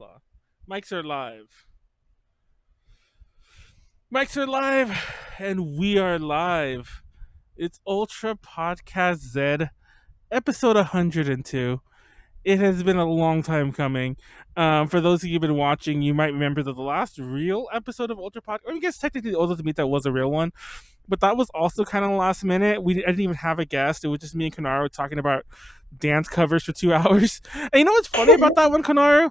blah. Mics are live. Mics are live, and we are live. It's Ultra Podcast Z, episode 102. It has been a long time coming. For those of you who've been watching, you might remember that the last real episode of Ultra Pod, or I guess technically the Ultra Meet that was a real one, but that was also kind of last minute. I didn't even have a guest. It was just me and Konaru talking about dance covers for 2 hours. And you know what's funny about that one, Konaru?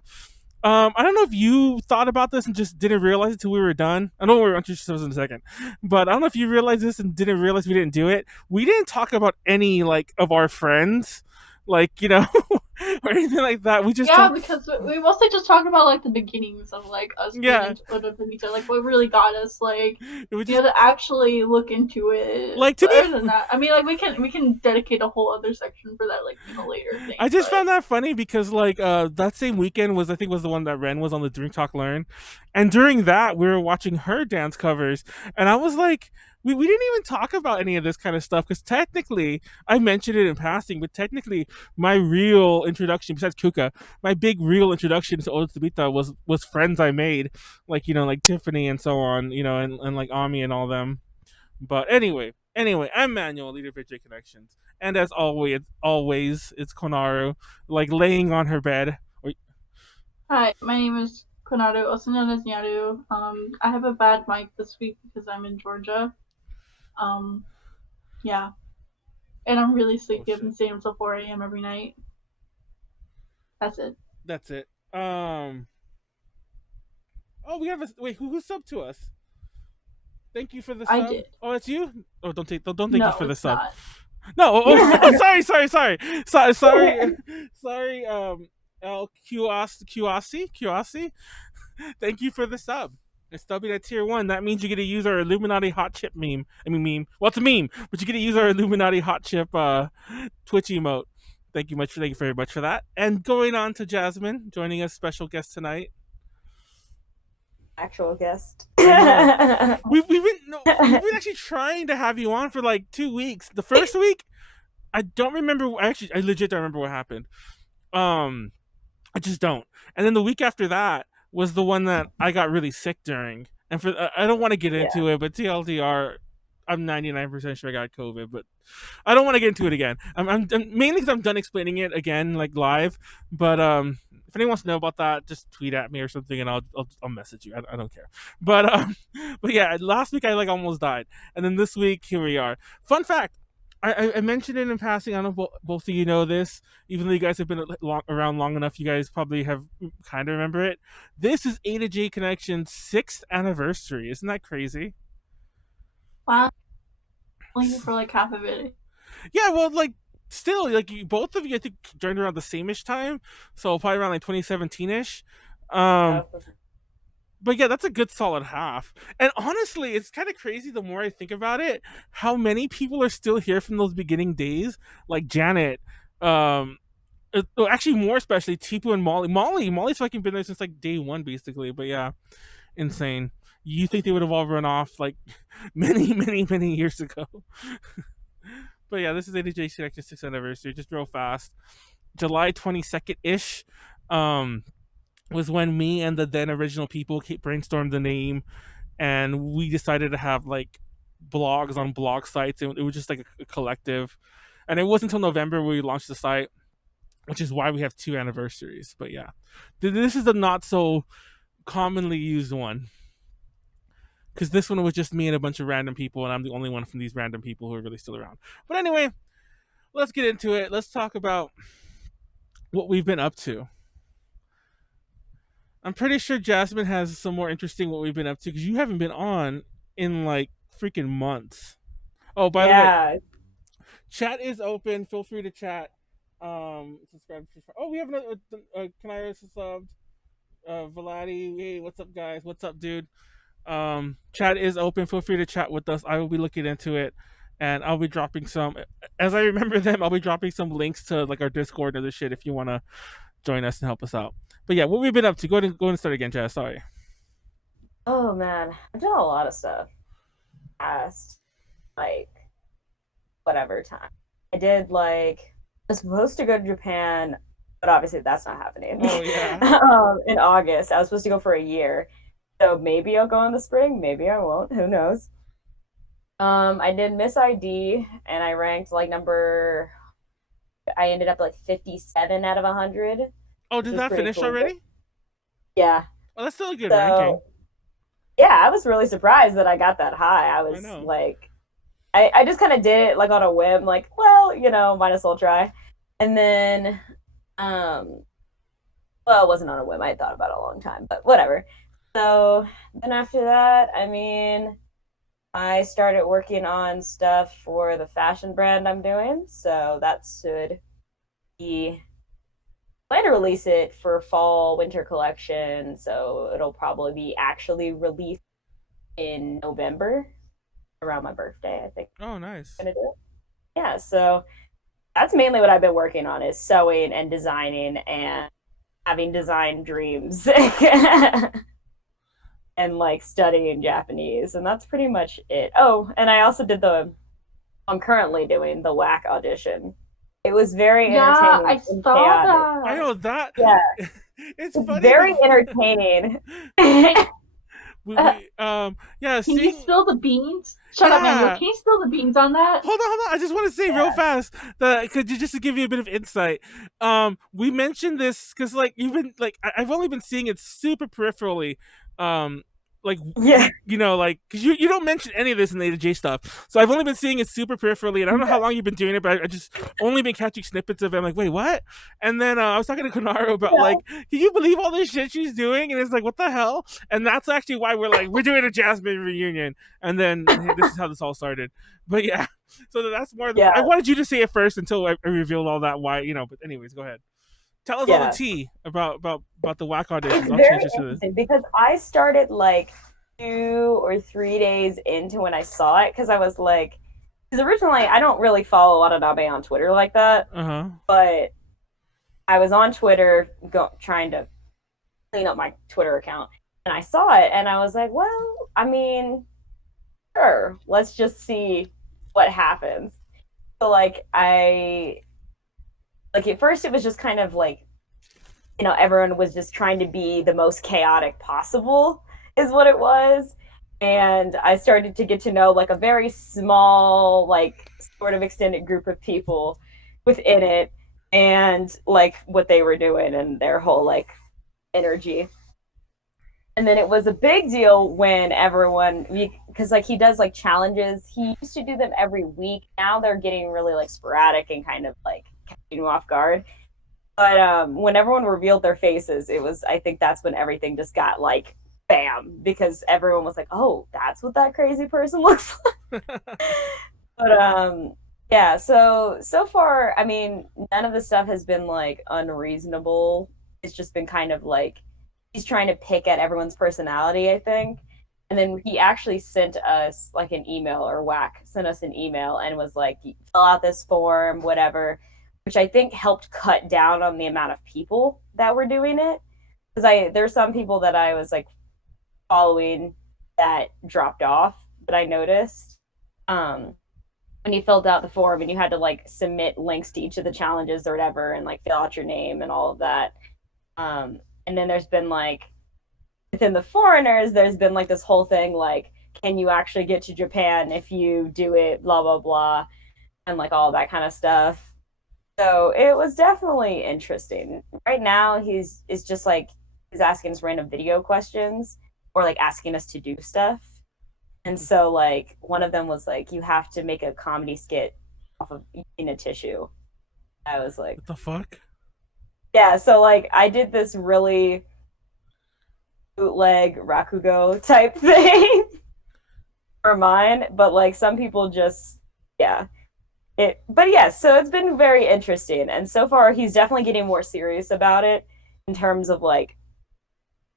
I don't know if you thought about this and just didn't realize it until we were done. I know we're introducing ourselves in a second, but I don't know if you realized this and didn't realize we didn't do it. We didn't talk about any of our friends, or anything like that. We just because we mostly just talked about like the beginnings of like us being into Vita, like what really got us to actually look into it. Other than that, I mean, like we can dedicate a whole other section for that, later thing. I just found that funny because that same weekend was the one that Ren was on the Drink Talk Learn, and during that we were watching her dance covers, and I was like, we didn't even talk about any of this kind of stuff because technically I mentioned it in passing, but technically my real introduction, besides Kuka, my big real introduction to Otsubita was friends I made, like Tiffany and so on, and like Ami and all them. But anyway, I'm Manuel, leader of VJ Connections, and as always, it's Konaru, laying on her bed. Hi, my name is Konaru, also known as Nyaru. I have a bad mic this week because I'm in Georgia. Yeah. And I'm really sleepy. I've been staying until 4 a.m. every night. That's it. Oh, we have who subbed to us? Thank you for the sub. I did. Oh, it's you? Oh, don't thank no, you for the sub. Not. No, sorry. Sorry, QASI. Thank you for the sub. It's subbing at tier 1. That means you get to use our Illuminati hot chip meme. Well, it's a meme, but you get to use our Illuminati hot chip Twitch emote. Thank you very much for that. And going on to Jasmine, joining us, special guest tonight. Actual guest. We've been actually trying to have you on for 2 weeks. The first week, I don't remember. I legit don't remember what happened. I just don't. And then the week after that was the one that I got really sick during. And I don't want to get into it, but TLDR, I'm 99% sure I got COVID, but I don't want to get into it again. I'm mainly because I'm done explaining it again, live. But if anyone wants to know about that, just tweet at me or something, and I'll message you. I don't care. But yeah, last week I almost died, and then this week here we are. Fun fact: I mentioned it in passing. I don't know if both of you know this, even though you guys have been around long enough. You guys probably have kind of remember it. This is A to J Connection's 6th anniversary. Isn't that crazy? Wow. Only for half of it. Yeah, well, still, both of you, I think, joined around the same-ish time, so probably around 2017-ish. But yeah, that's a good solid half. And honestly, it's kind of crazy the more I think about it, how many people are still here from those beginning days, like Janet. Actually, more especially Tipu and Molly. Molly's fucking been there since day 1, basically. But yeah, insane. You think they would have all run off many years ago? But yeah, this is ADJ Connection 6th anniversary. Just real fast, July 22nd ish. Was when me and the then original people brainstormed the name, and we decided to have blogs on blog sites, and it was just a collective. And it wasn't until November we launched the site, which is why we have 2 anniversaries. But yeah, this is the not so commonly used one, because this one was just me and a bunch of random people, and I'm the only one from these random people who are really still around. But anyway, let's get into it. Let's talk about what we've been up to. I'm pretty sure Jasmine has some more interesting what we've been up to, because you haven't been on in freaking months. Oh, by the way, chat is open. Feel free to chat. Subscribe. Oh, we have another. Can I subbed? Vladi, hey, what's up, guys? What's up, dude? Chat is open. Feel free to chat with us. I will be looking into it, and I'll be dropping some. As I remember them, I'll be dropping some links to our Discord and other shit if you want to join us and help us out. But yeah, what we've been up to. Go ahead and start again, Jazz. Sorry. Oh man, I've done a lot of stuff. Past whatever time. I did I was supposed to go to Japan but obviously that's not happening. Oh yeah. In August, I was supposed to go for a year, so maybe I'll go in the spring. Maybe I won't. Who knows? I did Miss ID, and I ranked like number. I ended up like 57 out of 100. Oh, did that finish cool. already? Yeah. Well, that's still a good ranking. Yeah, I was really surprised that I got that high. I was like, I just kind of did it like on a whim, like, well, might as well try. And then, well, it wasn't on a whim. I had thought about it a long time, but whatever. So then after that, I mean, I started working on stuff for the fashion brand I'm doing. So that should be plan to release it for fall winter collection. So it'll probably be actually released in November around my birthday, I think. Oh, nice. Gonna do it. Yeah, so that's mainly what I've been working on is sewing and designing and having design dreams and like studying Japanese, and that's pretty much it. Oh, and I also did I'm currently doing the WACK audition. It was very entertaining. I saw that. I know that. Yeah. It's funny. Very entertaining. Yeah. Can you spill the beans? Shut up, Manuel. Can you spill the beans on that? Hold on. I just want to say real fast that just to give you a bit of insight. We mentioned this because I've only been seeing it super peripherally. Because you don't mention any of this in the AJ stuff, so I've only been seeing it super peripherally, and I don't know how long you've been doing it, but I just only been catching snippets of it. I'm like, wait, what? And then I was talking to Konaru about can you believe all this shit she's doing? And it's like, what the hell? And that's actually why we're doing a Jasmine reunion, and then this is how this all started. But yeah, so that's more. I wanted you to say it first until I revealed all that why. But anyways, go ahead. Tell us all the tea about the WACK auditions. I'll change it to this. Because I started like 2 or 3 days into when I saw it, because I was like, because originally I don't really follow a lot of Nabe on Twitter like that, but I was on Twitter trying to clean up my Twitter account, and I saw it, and I was like, well, I mean, sure, let's just see what happens. So at first it was just kind of like, everyone was just trying to be the most chaotic possible is what it was. And I started to get to know like a very small, like sort of extended group of people within it, and like what they were doing and their whole like energy. And then it was a big deal when because like he does like challenges. He used to do them every week. Now they're getting really like sporadic and kind of like catching you off guard. But when everyone revealed their faces, I think that's when everything just got like bam, because everyone was like, oh, that's what that crazy person looks like. But yeah, so far, I mean, none of the stuff has been like unreasonable. It's just been kind of like he's trying to pick at everyone's personality, I think. And then he actually sent us like an email, or WACK sent us an email and was like, fill out this form, whatever, which I think helped cut down on the amount of people that were doing it. Because there's some people that I was like following that dropped off that I noticed. When you filled out the form and you had to like submit links to each of the challenges or whatever, and like fill out your name and all of that. And then there's been like, within the foreigners, there's been like this whole thing like, can you actually get to Japan if you do it, blah, blah, blah, and like all that kind of stuff. So it was definitely interesting. Right now, he's asking us random video questions or like asking us to do stuff. And so like one of them was like, you have to make a comedy skit off of eating a tissue. I was like, what the fuck? Yeah, so like I did this really bootleg Rakugo type thing for mine, but like some people just so it's been very interesting, and so far he's definitely getting more serious about it in terms of like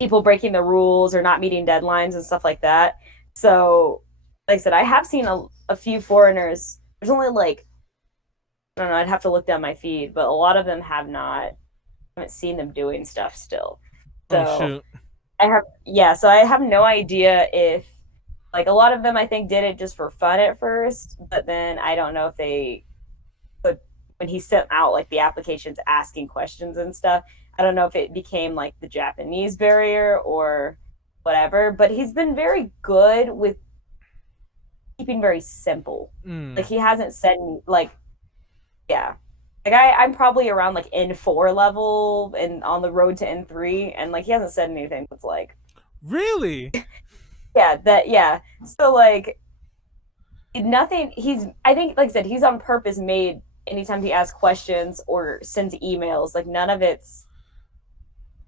people breaking the rules or not meeting deadlines and stuff like that. So like I said, I have seen a few foreigners. There's only like, I don't know, I'd have to look down my feed, but a lot of them haven't seen them doing stuff still. So so I have no idea if like a lot of them I think did it just for fun at first, but then I don't know if they put when he sent out like the applications asking questions and stuff. I don't know if it became like the Japanese barrier or whatever, but he's been very good with keeping very simple. Like he hasn't said like, yeah, like I'm probably around like N4 level and on the road to N3, and like he hasn't said anything that's like really, yeah. So like nothing. I think like I said, he's on purpose made anytime he asks questions or sends emails, like none of it's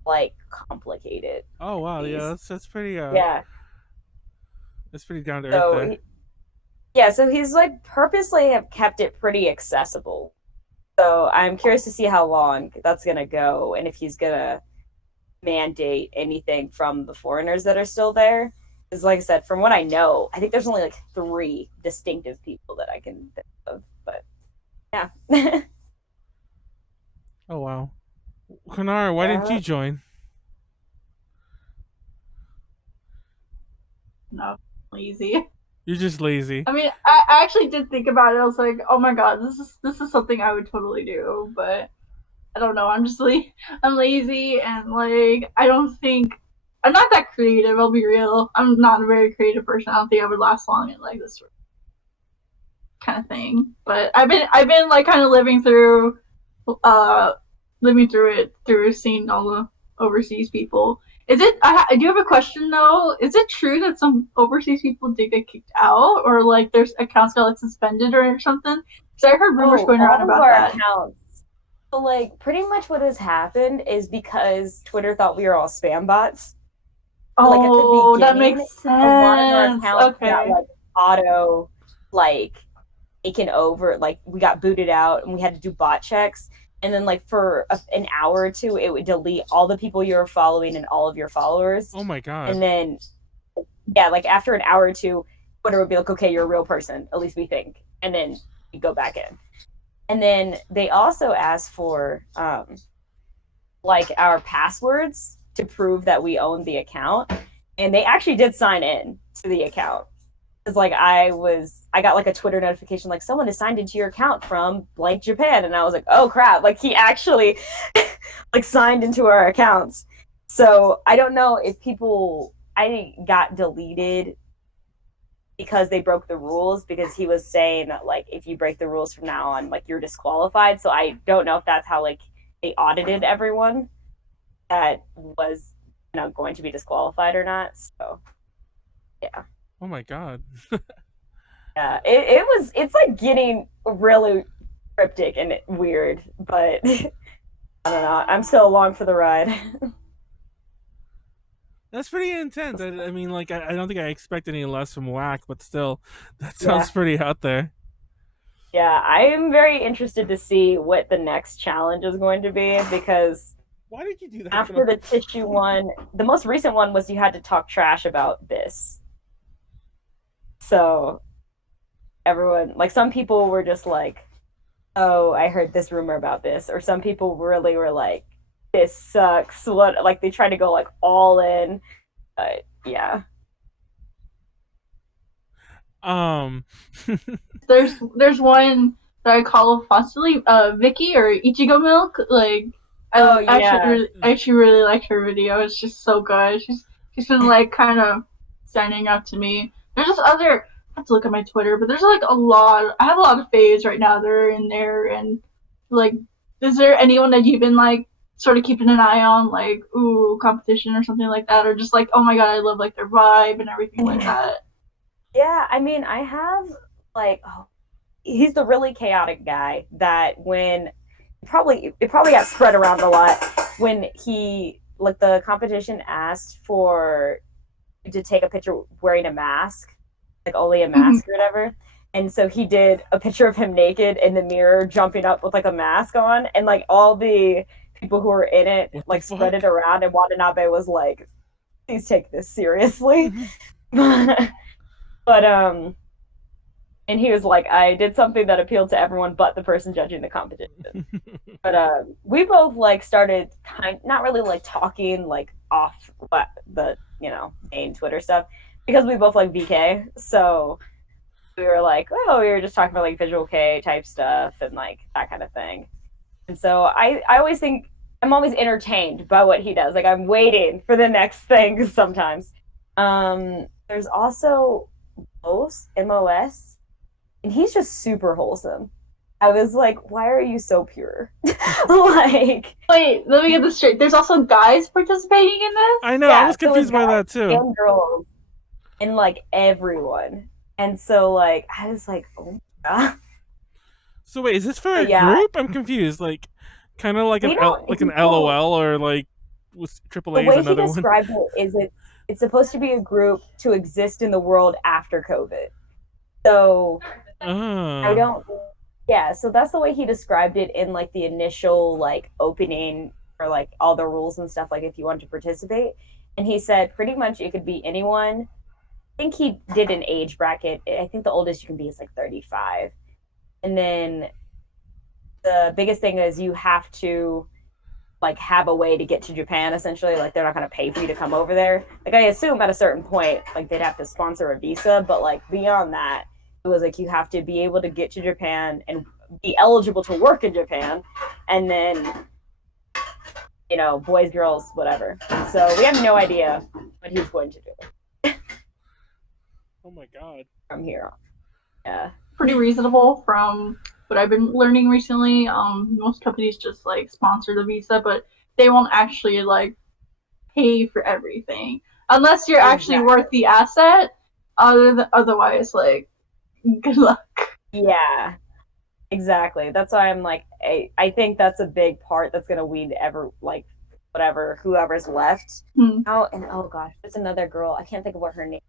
like complicated. Oh wow, yeah, that's pretty yeah. That's pretty down to earth there. So he's like purposely have kept it pretty accessible. So I'm curious to see how long that's gonna go and if he's gonna mandate anything from the foreigners that are still there. Because like I said, from what I know, I think there's only like 3 distinctive people that I can think of. But yeah. Oh wow. Konaru, why didn't you join? No, lazy. You're just lazy. I mean, I actually did think about it. I was like, oh my god, this is something I would totally do, but I don't know. I'm just I'm lazy and like I don't think I'm not that creative. I'll be real. I'm not a very creative person. I don't think I would last long in like this kind of thing. But I've been like kind of living through it through seeing all the overseas people. Is it? I do have a question though. Is it true that some overseas people did get kicked out, or like their accounts got like suspended or something? Because I heard rumors going around about that. Accounts. So like pretty much what has happened is because Twitter thought we were all spam bots. Oh, like, at the that makes sense. One of our accounts got like auto like taken over. Like we got booted out and we had to do bot checks. And then like for an hour or two, it would delete all the people you were following and all of your followers. Oh my god. And then, yeah, like after an hour or two, Twitter would be like, okay, you're a real person, at least we think. And then you go back in. And then they also asked for like our passwords to prove that we own the account. And they actually did sign in to the account. It's like I got like a Twitter notification like someone has signed into your account from blank Japan, and I was like, oh crap, like he actually like signed into our accounts. So I don't know if I got deleted because they broke the rules, because he was saying that like if you break the rules from now on, like you're disqualified. So I don't know if that's how like they audited everyone that was going to be disqualified or not. So yeah. Oh my god. Yeah, it's like getting really cryptic and weird, but I don't know. I'm still along for the ride. That's pretty intense. I mean, like, I don't think I expect any less from WACK, but still, that sounds pretty out there. Yeah, I am very interested to see what the next challenge is going to be, because why did you do that? After the tissue one, the most recent one was you had to talk trash about this. So everyone, like some people were just like, oh, I heard this rumor about this. Or some people really were like, this sucks. What, like they tried to go like all in. But yeah. There's one that I call constantly Vicky or Ichigo Milk. Like I actually really liked her video. It's just so good. She's been like kind of standing up to me. There's just other. I have to look at my Twitter, but there's like a lot. I have a lot of faves right now that are in there, and like, is there anyone that you've been like sort of keeping an eye on, like competition or something like that, or just like, oh my god, I love like their vibe and everything like that? Yeah, I mean, I have like, he's the really chaotic guy that when it probably got spread around a lot when he like the competition asked for to take a picture wearing a mask, like only a mask or whatever. And so he did a picture of him naked in the mirror, jumping up with like a mask on, and like all the people who were in it like spread it around, and Watanabe was like, please take this seriously. But and he was like, I did something that appealed to everyone but the person judging the competition. But we both like started not really like talking like off the main Twitter stuff, because we both like VK. So we were like, oh, we were just talking about like visual K type stuff and like that kind of thing. And so I always think I'm always entertained by what he does. Like I'm waiting for the next thing sometimes. There's also MOS, and he's just super wholesome. I was like, why are you so pure? Like, wait, let me get this straight. There's also guys participating in this? I know, I was confused by that too. And girls, and like everyone. And so like I was like, oh my god. So wait, is this for a group? I'm confused. Like kind of like an LOL or like with AAA is another one. The way he described it is it's supposed to be a group to exist in the world after COVID. So I don't. Yeah, so that's the way he described it in like the initial like opening for like all the rules and stuff. Like if you want to participate, and he said pretty much it could be anyone. I think he did an age bracket. I think the oldest you can be is like 35, and then the biggest thing is you have to like have a way to get to Japan. Essentially, like they're not going to pay for you to come over there. Like I assume at a certain point, like they'd have to sponsor a visa, but like beyond that. It was like you have to be able to get to Japan and be eligible to work in Japan, and then boys, girls, whatever. So we have no idea what he's going to do. Oh my god! From here on, yeah, pretty reasonable from what I've been learning recently. Most companies just like sponsor the visa, but they won't actually like pay for everything unless you're actually worth the asset. Otherwise, like. Good luck. Yeah, exactly. That's why I'm like, I think that's a big part that's gonna weed whoever's left. Oh, and oh gosh, there's another girl. I can't think of what her name.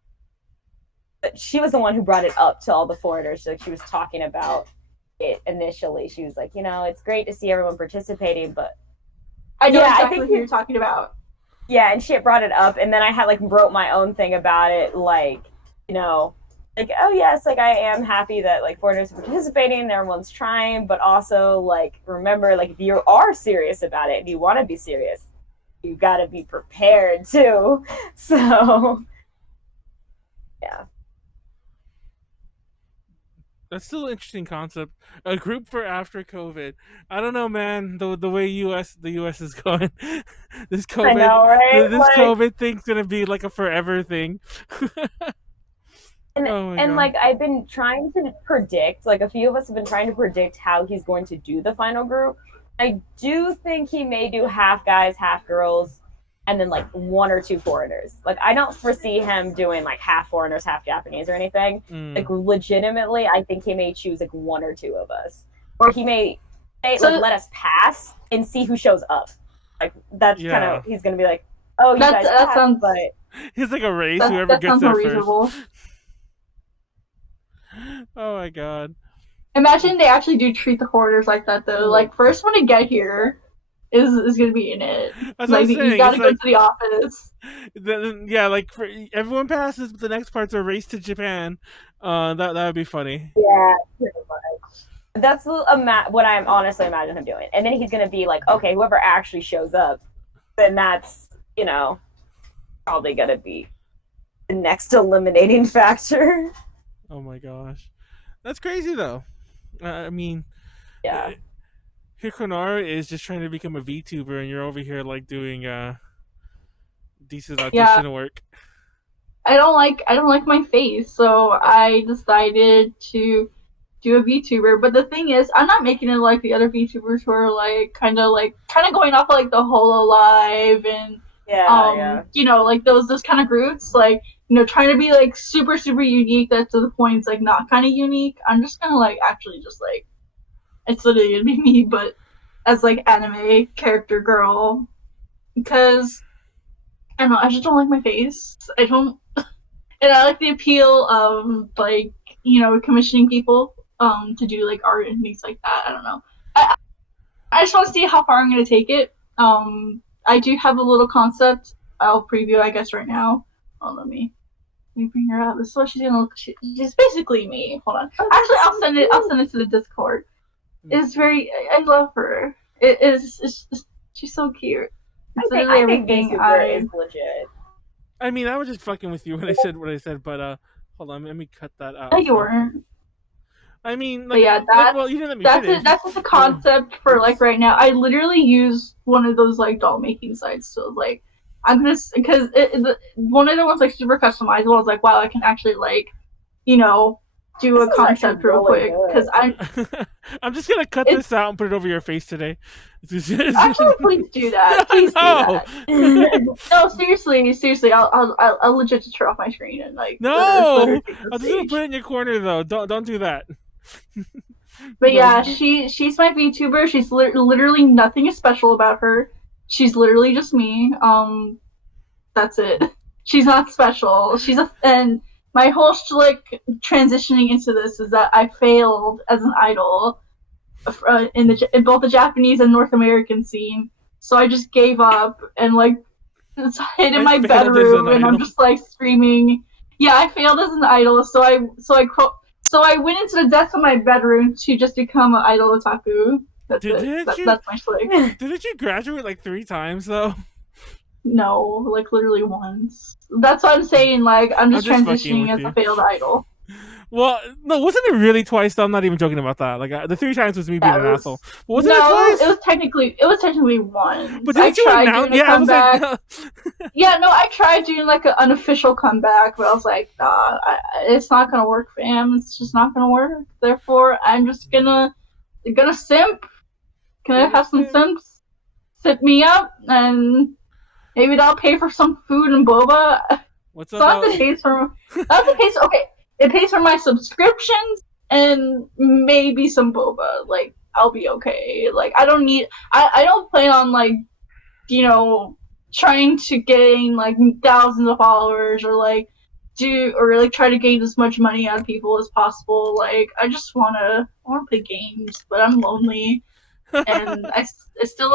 But she was the one who brought it up to all the foreigners. Like she was talking about it initially. She was like, it's great to see everyone participating, but I know exactly what you're talking about. Yeah, and she brought it up, and then I had like wrote my own thing about it, like like, oh yes, like I am happy that like foreigners are participating and everyone's trying, but also like remember, like if you are serious about it and you want to be serious, you got to be prepared too. So yeah, that's still an interesting concept. A group for after COVID. I don't know, man. The way the US is going, this COVID, I know, right? This COVID thing's gonna be like a forever thing. And like I've been trying to predict, like a few of us have been trying to predict how he's going to do the final group. I do think he may do half guys, half girls, and then like one or two foreigners. Like I don't foresee him doing like half foreigners, half Japanese or anything. Like legitimately, I think he may choose like one or two of us, or he may like let us pass and see who shows up. Like that's kind of he's gonna be like, oh, you guys passed, but he's like a race. Whoever gets there first. Oh my god. Imagine they actually do treat the foreigners like that though. Like first one to get here is gonna be in it. That's like you gotta go to the office. Yeah, like everyone passes, but the next part's a race to Japan. That would be funny. Yeah, pretty much. That's what I'm honestly imagine him doing. And then he's gonna be like, okay, whoever actually shows up, then that's probably gonna be the next eliminating factor. Oh my gosh, that's crazy though. I mean, yeah. Here Konaru is just trying to become a VTuber, and you're over here like doing decent audition work. I don't like my face, so I decided to do a VTuber. But the thing is, I'm not making it like the other VTubers who are like kind of going off of, like the HoloLive and like those kind of groups, like trying to be like super super unique. That to the point it's like not kind of unique. I'm just gonna like actually just like it's literally gonna be me, but as like anime character girl, because I don't know, I just don't like my face. I don't, and I like the appeal of like commissioning people to do like art and things like that. I don't know. I just want to see how far I'm gonna take it. I do have a little concept. I'll preview, I guess, right now. Oh, let me bring her out. This is what she's gonna look. She's basically me. Hold on. Actually, I'll send it to the Discord. It's very. I love her. It is. She's so cute. I think VTuber is legit. I mean, I was just fucking with you when I said what I said, but Hold on, let me cut that out. No, you weren't. I mean, but yeah, well, you didn't let me finish. That's the concept for like right now. I literally use one of those like doll making sites. So like, I'm gonna because one of the ones like super customizable. I was like, wow, I can actually like, you know, do a concept real quick because I'm just gonna cut this out and put it over your face today. Actually, please do that. Please do that. No, seriously, I'll legit just turn off my screen and like. No, I'm just gonna put it in your corner though. Don't do that. But yeah, she's my VTuber. She's literally nothing is special about her. She's literally just me. That's it. She's not special. And my whole like transitioning into this is that I failed as an idol in both the Japanese and North American scene. So I just gave up and like hid in my bedroom and I'm just like screaming. Yeah, I failed as an idol. So I went into the depths of my bedroom to just become an idol otaku. That's my slick. Didn't you graduate like 3 times though? No, like literally once. That's what I'm saying. Like I'm just transitioning as a failed idol. Well, no, wasn't it really twice? Though? I'm not even joking about that. Like the 3 times was me being an asshole. Wasn't it twice? It was technically once. But didn't you announce? Yeah, I was like, yeah, no, I tried doing like an unofficial comeback, but I was like, nah, it's not gonna work, fam. It's just not gonna work. Therefore, I'm just gonna simp. Can I have some simps sit me up and maybe they'll pay for some food and boba. What's up? That's the case for. That's the case. Okay. It pays for my subscriptions and maybe some boba. Like, I'll be okay. Like, I don't plan on, like, you know, trying to gain, like, thousands of followers or, like, try to gain as much money out of people as possible. Like, I just want to play games, but I'm lonely. And I still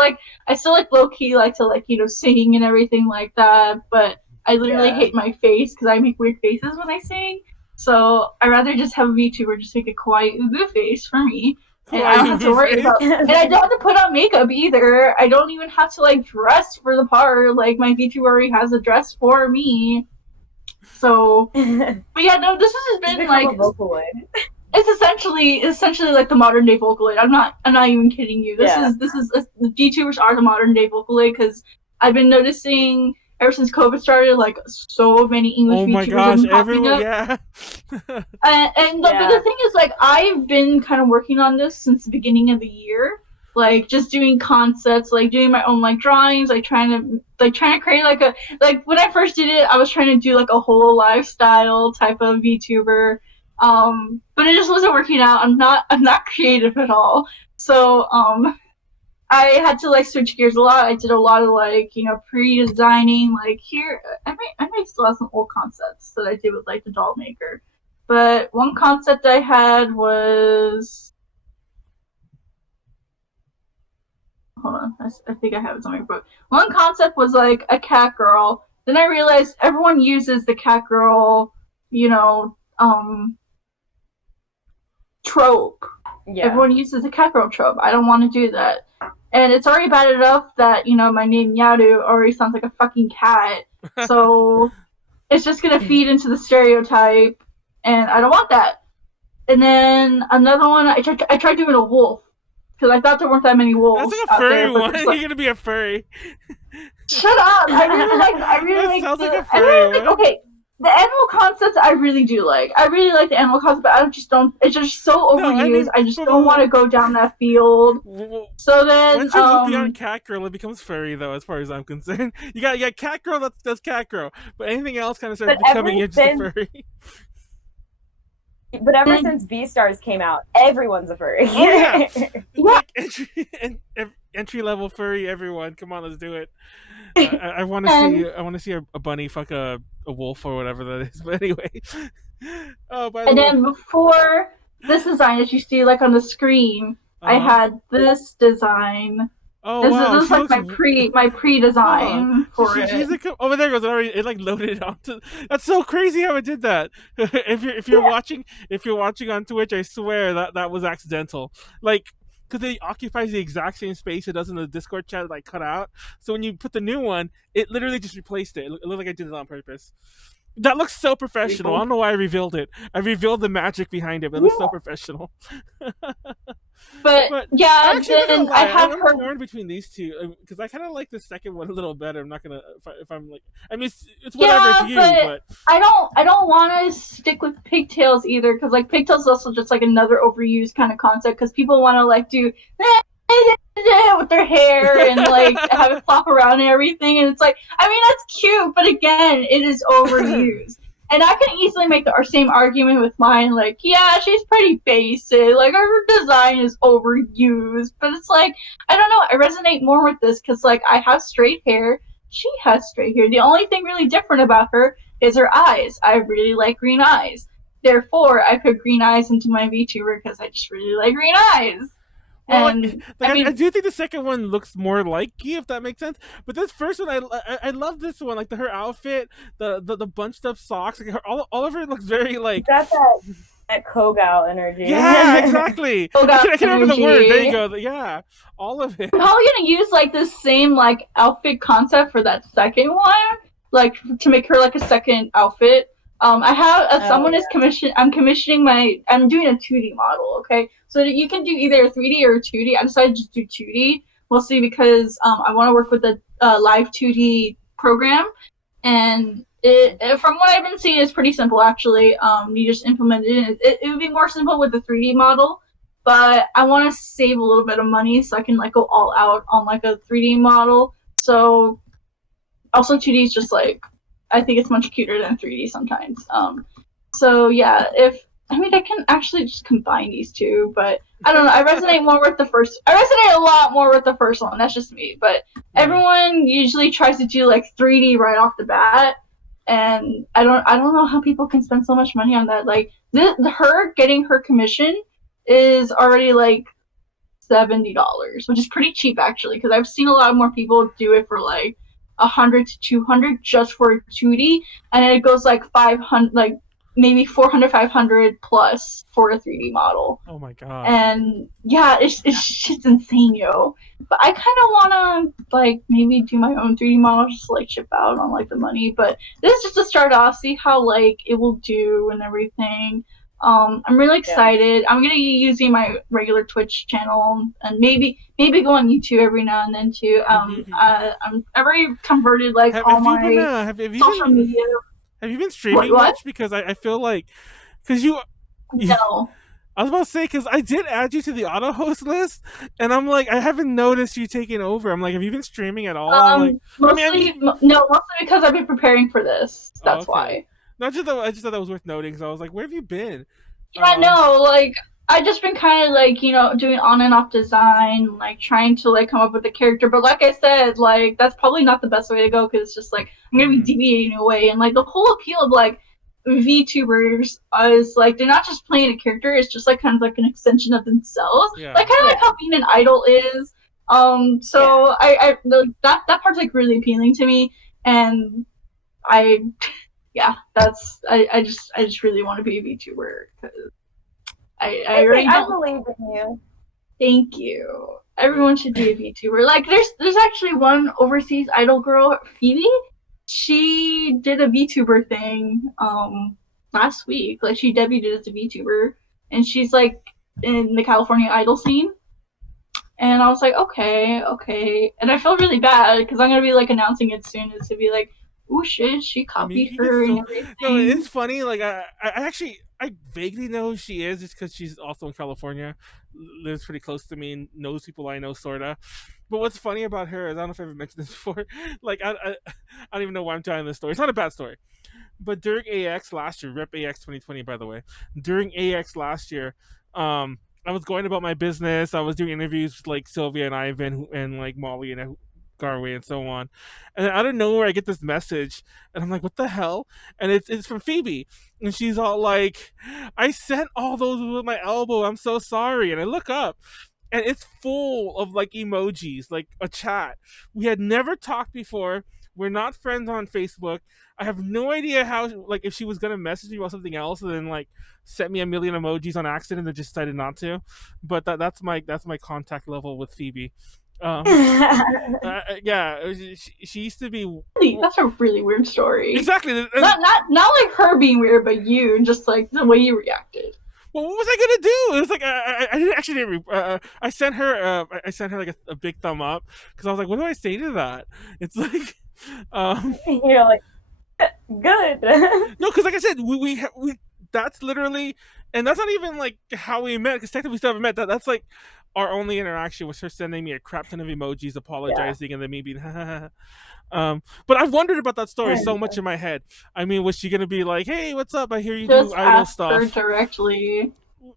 low-key like to, like, you know, sing and everything like that. But I literally hate my face because I make weird faces when I sing. So I'd rather just have a VTuber just make a quiet ubu face for me. And I don't have to worry about and I don't have to put on makeup either. I don't even have to like dress for the part. Like my VTuber already has a dress for me. So but yeah, no, this has been like it's essentially like the modern day Vocaloid. I'm not even kidding you. This is VTubers are the modern day Vocaloid because I've been noticing ever since COVID started, like so many English VTubers. Oh my gosh, everyone, yeah. But the thing is, like, I've been kind of working on this since the beginning of the year, like just doing concepts, like doing my own like drawings, like trying to create like when I first did it, I was trying to do like a whole lifestyle type of VTuber, but it just wasn't working out. I'm not creative at all, so I had to like switch gears a lot. I did a lot of like, you know, pre-designing. Like here, I might still have some old concepts that I did with like the doll maker. But one concept I had was, hold on, I think I have it somewhere. But one concept was like a cat girl. Then I realized everyone uses the cat girl, you know, trope. Yeah. Everyone uses the cat girl trope. I don't want to do that. And it's already bad enough that, you know, my name Yaru already sounds like a fucking cat. So it's just going to feed into the stereotype, and I don't want that. And then another one, I tried doing a wolf, because I thought there weren't that many wolves. That's like a furry one. You're going to be a furry. Shut up. I really sounds like a furry one. Okay. The animal concepts I really do like. I really like the animal concept, but it's just so overused. I just don't want to go down that field. So then once you move beyond cat girl, it becomes furry though, as far as I'm concerned. You got cat girl, that's cat girl. But anything else kind of starts becoming just a furry. But ever since Beastars came out, everyone's a furry. Oh, yeah. Like entry level furry, everyone. Come on, let's do it. I want to see a bunny fuck a wolf or whatever that is. But anyway. Oh, by the way. Then before this design that you see like on the screen, I had this design. Oh, this is like my pre-design for it. Oh, there it goes. Already, it like loaded onto. That's so crazy how it did that. if you're watching on Twitch, I swear that was accidental. Like, because it occupies the exact same space it does in the Discord chat that I cut out. So when you put the new one, it literally just replaced it. It looked like I did it on purpose. That looks so professional. I don't know why I revealed it. I revealed the magic behind it, but it looks so professional. But yeah, I'm actually not gonna lie. I'm torn between these two because I kind of like the second one a little better. I'm not gonna if I'm like, I mean, it's whatever to you, but I don't want to stick with pigtails either because like pigtails is also just like another overused kind of concept because people want to like do with their hair and like have it flop around and everything, and it's like, I mean, that's cute, but again, it is overused. And I can easily make the same argument with mine, like, yeah, she's pretty basic, like her design is overused, but it's like, I don't know, I resonate more with this because like I have straight hair, she has straight hair. The only thing really different about her is her eyes. I really like green eyes. Therefore, I put green eyes into my VTuber because I just really like green eyes. Well, and, I do think the second one looks more like you, if that makes sense. But this first one, I love this one. Like her outfit, the bunched up socks, like all of it looks very like. Got that Kogal energy. Yeah, exactly. I can't remember the word. There you go. Yeah, all of it. I'm probably gonna use like the same like outfit concept for that second one, like to make her like a second outfit. I have someone is commissioned. I'm commissioning I'm doing a 2D model. Okay, so you can do either a 3D or a 2D. I decided to do 2D mostly because I want to work with a live 2D program, and from what I've been seeing, it's pretty simple actually. You just implement it. It would be more simple with the 3D model, but I want to save a little bit of money so I can like go all out on like a 3D model. So also 2D is just like, I think it's much cuter than 3D sometimes. So yeah, I can actually just combine these two, but I don't know. I resonate more with the first. I resonate a lot more with the first one. That's just me. But everyone usually tries to do like 3D right off the bat, and I don't know how people can spend so much money on that. Like her getting her commission is already like $70, which is pretty cheap actually, because I've seen a lot more people do it for like 100 to 200 just for a 2D, and then it goes like 500, like maybe 400, 500 plus for a 3D model. Oh my god! And yeah, it's just insane, yo. But I kind of wanna like maybe do my own 3D model just to like ship out on like the money. But this is just to start off, see how like it will do and everything. I'm really excited. I'm gonna be using my regular Twitch channel and maybe go on YouTube every now and then too. I've already converted like all my social media. Have you been streaming much? Because I feel like, because no. I was about to say, because I did add you to the auto host list, and I'm like, I haven't noticed you taking over. I'm like, have you been streaming at all? Mostly because I've been preparing for this. That's why. Not just that, I just thought that was worth noting, because I was like, where have you been? Yeah, no, like, I just been kind of like, doing on and off design, like trying to like come up with a character. But like I said, like that's probably not the best way to go because it's just like I'm gonna be deviating away. And like the whole appeal of like VTubers is like they're not just playing a character; it's just like kind of like an extension of themselves. Yeah. Like kind of like how being an idol is. So yeah. That part's like really appealing to me, and I just really want to be a VTuber because I believe in you. Thank you. Everyone should be a VTuber. Like there's actually one overseas idol girl, Phoebe. She did a VTuber thing last week. Like she debuted as a VTuber, and she's like in the California idol scene. And I was like, okay. And I feel really bad because I'm gonna be like announcing it soon. It's to be like, oh shit, she copied her and everything. No, it's funny. Like I vaguely know who she is just because she's also in California, lives pretty close to me, and knows people I know, sorta. But what's funny about her is I don't know if I've ever mentioned this before. Like I don't even know why I'm telling this story. It's not a bad story. But during AX last year, Rep AX 2020, by the way, during AX last year, I was going about my business. I was doing interviews with like Sylvia and Ivan and like Molly and Garway and so on. And then out of nowhere, I get this message, and I'm like, "What the hell?" And it's from Phoebe, and she's all like, "I sent all those with my elbow. I'm so sorry." And I look up, and it's full of like emojis, like a chat. We had never talked before. We're not friends on Facebook. I have no idea how, like, if she was gonna message me about something else and then like sent me a million emojis on accident and just decided not to. But that's my contact level with Phoebe. Yeah, she used to be. That's a really weird story. Exactly. Not like her being weird, but you just like the way you reacted. Well, what was I gonna do? It was like I didn't actually. I sent her. I sent her like a big thumb up because I was like, what do I say to that? It's like, you're like, good. No, because like I said, we that's literally, and that's not even like how we met. Because technically we still haven't met. That's like our only interaction was her sending me a crap ton of emojis, apologizing, and then me being. But I've wondered about that story so much in my head. I mean, was she gonna be like, "Hey, what's up? I hear you just do idol ask stuff." her directly.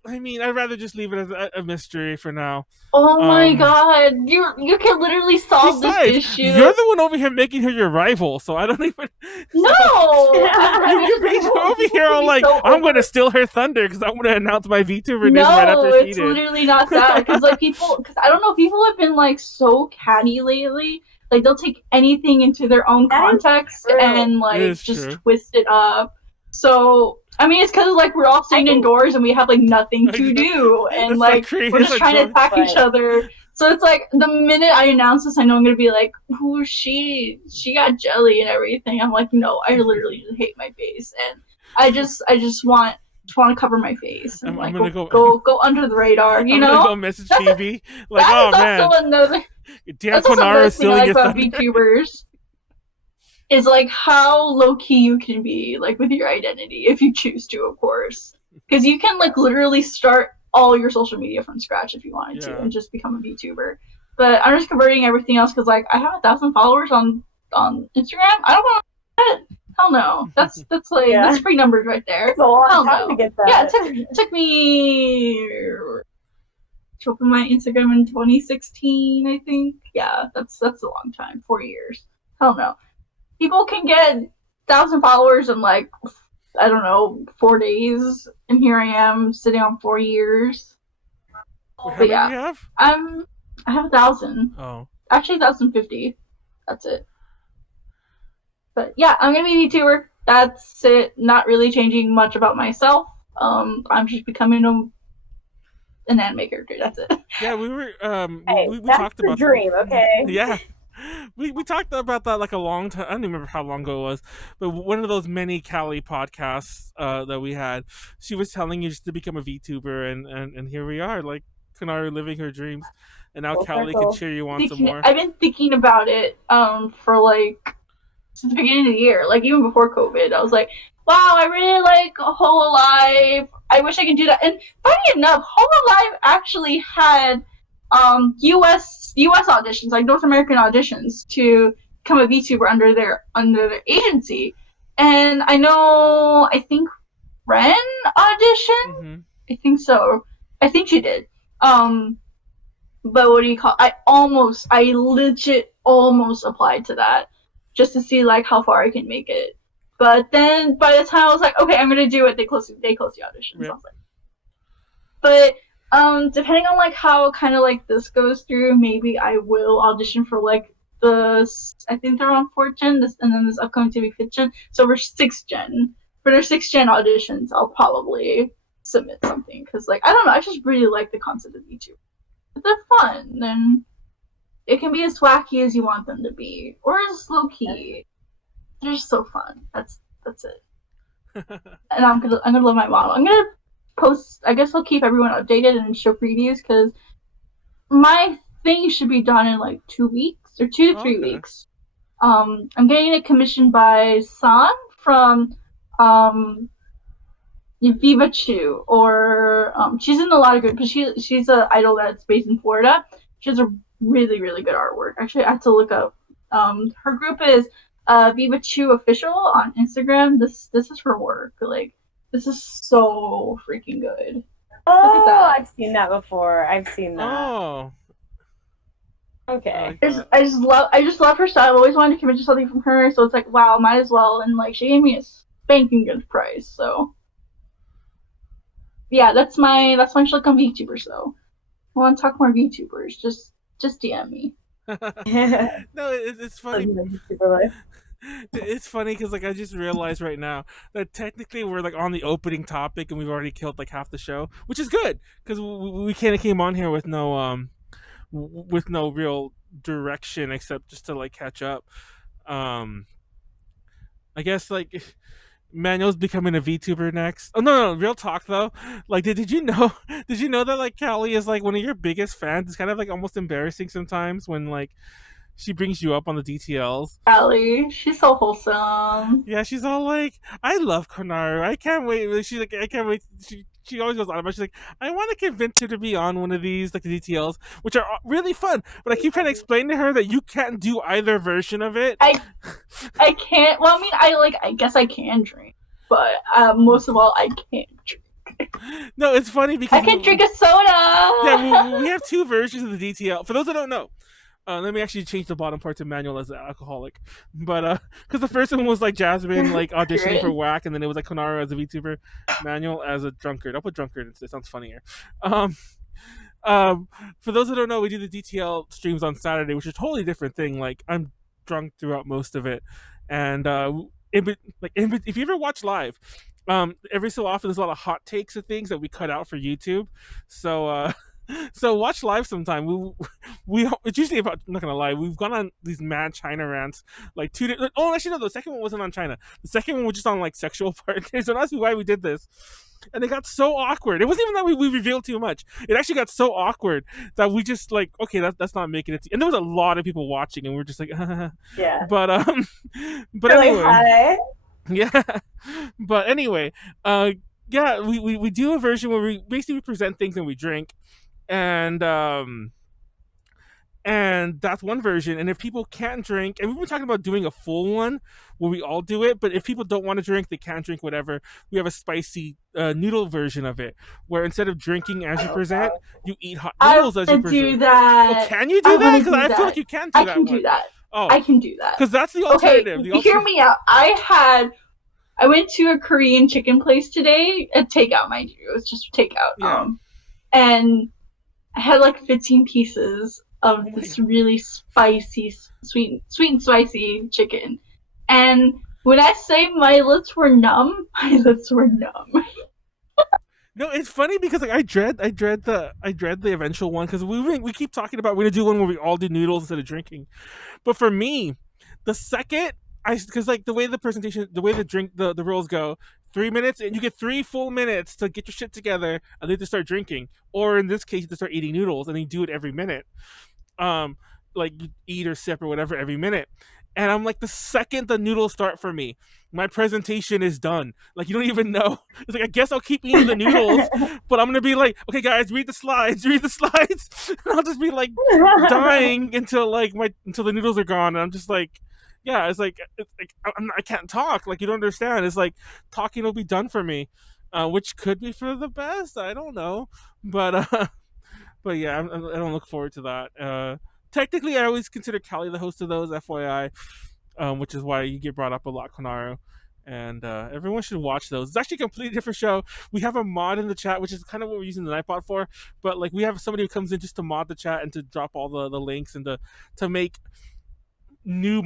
I mean, I'd rather just leave it as a mystery for now. Oh my god, you can literally solve this issue. You're the one over here making her your rival, so I don't even. No, you're over here all like, I'm going to steal her thunder because I'm going to announce my VTuber news right after she did. No, it's literally not that. Because like because I don't know, people have been like so catty lately. Like they'll take anything into their own context and like just twist it up. So I mean, it's because like we're all staying indoors and we have like nothing to do, and like we're just trying to attack each other. So it's like the minute I announce this, I know I'm gonna be like, "Who's she? She got jelly and everything." I'm like, no, I literally just hate my face, and I just want to cover my face and like go under the radar. You know, I'm gonna go message Phoebe like, "Oh man, damn Konaru is stealing your thunder." VTubers is like how low-key you can be like with your identity if you choose to, of course, because you can like literally start all your social media from scratch if you wanted to and just become a VTuber. But I'm just converting everything else because like I have 1,000 followers on Instagram. I don't want that. Hell no. That's like that's free numbers right there. It's a long time to get that. Yeah, it took me to open my Instagram in 2016, I think. Yeah, that's a long time. 4 years. Hell no. People can get 1,000 followers in like, I don't know, 4 days, and here I am sitting on 4 years. How many do you have? I have 1,000. Oh, actually 1,050. That's it. But yeah, I'm gonna be a VTuber. That's it. Not really changing much about myself. I'm just becoming an anime character. That's it. Yeah, we were. We that's talked the about dream. Okay. Yeah. We talked about that like a long time. I don't even remember how long ago it was, but one of those many Callie podcasts that we had, she was telling you just to become a VTuber, and here we are, like Konaru living her dreams, and now Callie can cheer you on some more. I've been thinking about it for like since the beginning of the year, like even before COVID. I was like, wow, I really like Hololive. I wish I could do that. And funny enough, Hololive actually had US auditions, like North American auditions, to become a VTuber under their agency. And I think Ren auditioned. Mm-hmm. I think so. I think she did. But what do you call? I legit almost applied to that just to see like how far I can make it. But then by the time I was like, okay, I'm gonna do it, they closed the auditions. Yeah. I was like, but depending on like how kind of like this goes through, maybe I will audition for like I think they're on 4th gen, and then this upcoming to be 5th gen. So for 6th gen, for their 6th gen auditions, I'll probably submit something because like I don't know, I just really like the concept of YouTube. But they're fun, and it can be as wacky as you want them to be, or as low key. They're just so fun. That's it. And I'm gonna love my model. I'm gonna post. I guess I'll keep everyone updated and show previews because my thing should be done in like 2 weeks or 2 to 3 weeks. I'm getting it commissioned by San from Viva Chu, or she's in a lot of good because she's an idol that's based in Florida. She has a really, really good artwork. Actually, I had to look up. Her group is Viva Chu Official on Instagram. This is her work. Like, this is so freaking good. Oh, I've seen that before. I've seen that. Oh. Okay. I just love her style. I've always wanted to commission something from her, so it's like, wow, might as well. And like, she gave me a spanking good price, so yeah, that's my shtick on VTubers though. I want to talk more VTubers. Just DM me. No, it's funny. It's funny because like I just realized right now that technically we're like on the opening topic and we've already killed like half the show, which is good because we kind of came on here with no with no real direction except just to like catch up. I guess like Manuel's becoming a VTuber next. Oh no, real talk though. Like, did you know? Did you know that like Callie is like one of your biggest fans? It's kind of like almost embarrassing sometimes when like she brings you up on the DTLs. Callie, she's so wholesome. Yeah, she's all like, I love Konaru. I can't wait. She's like, I can't wait. She always goes on about. She's like, I want to convince her to be on one of these like the DTLs, which are really fun. But I keep trying to explain to her that you can't do either version of it. I can't. Well, I mean, I guess I can drink, but most of all, I can't drink. No, it's funny because I can drink a soda. Yeah, we have two versions of the DTL. For those that don't know, let me actually change the bottom part to Manuel as an alcoholic. But because the first one was like Jasmine like auditioning for WACK, and then it was like Konaru as a VTuber, Manuel as a drunkard. I'll put drunkard instead. It sounds funnier. For those that don't know, we do the DTL streams on Saturday, which is a totally different thing. Like I'm drunk throughout most of it, and if you ever watch live, every so often there's a lot of hot takes of things that we cut out for YouTube. So watch live sometime. We it's usually about, I'm not gonna lie, we've gone on these mad China rants like actually no, the second one wasn't on China. The second one was just on like sexual partners. Don't ask me why we did this. And it got so awkward. It wasn't even that we revealed too much. It actually got so awkward that we just like, okay, that's not making it. And there was a lot of people watching, and we are just like, yeah. But anyway, hi. Yeah. But anyway, yeah, we do a version where we basically present things and we drink, and that's one version. And if people can't drink, and we've been talking about doing a full one where we all do it, but if people don't want to drink, they can't drink, whatever, we have a spicy noodle version of it where instead of drinking as you present, you eat hot noodles as you present. Do that. Oh, can you do that? Because I feel like you can't do that. I can do that. Oh, I can do that. Because that's the alternative. Okay, hear me out. I went to a Korean chicken place today, a takeout, mind you. It was just takeout. Yeah. And I had like 15 pieces of this really spicy, sweet and spicy chicken. And when I say my lips were numb, my lips were numb. No, it's funny because like I dread the eventual one, because we keep talking about we're gonna do one where we all do noodles instead of drinking. But for me, the second because like the way the rules go, 3 minutes, and you get 3 full minutes to get your shit together, and then to start drinking, or in this case, you have to start eating noodles, and you do it every minute. Like you eat or sip or whatever every minute. And I'm like, the second the noodles start for me, my presentation is done. Like, you don't even know. It's like, I guess I'll keep eating the noodles, but I'm going to be like, okay, guys, read the slides. And I'll just be like dying until the noodles are gone. And I'm just like, yeah, it's like I can't talk. Like, you don't understand. It's like talking will be done for me, which could be for the best. I don't know. But yeah, I don't look forward to that. Technically, I always consider Callie the host of those, FYI, which is why you get brought up a lot, Konaru. And everyone should watch those. It's actually a completely different show. We have a mod in the chat, which is kind of what we're using the Nightbot for. But like, we have somebody who comes in just to mod the chat and to drop all the links and to make new,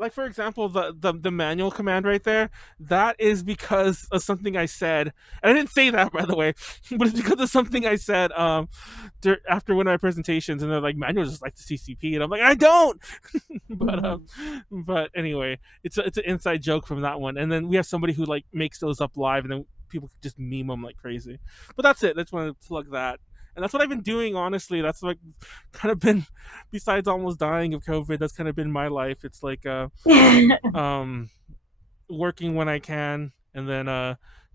like for example, the manual command right there, that is because of something I said, and I didn't say that, by the way, but it's because of something I said after one of my presentations, and they're like, Manuel just likes the CCP, and I'm like, I don't. But anyway, it's an inside joke from that one. And then we have somebody who like makes those up live, and then people just meme them like crazy. But that's it. That's want to plug that. And that's what I've been doing, honestly. That's like kind of been, besides almost dying of COVID, that's kind of been my life. It's like working when I can, and then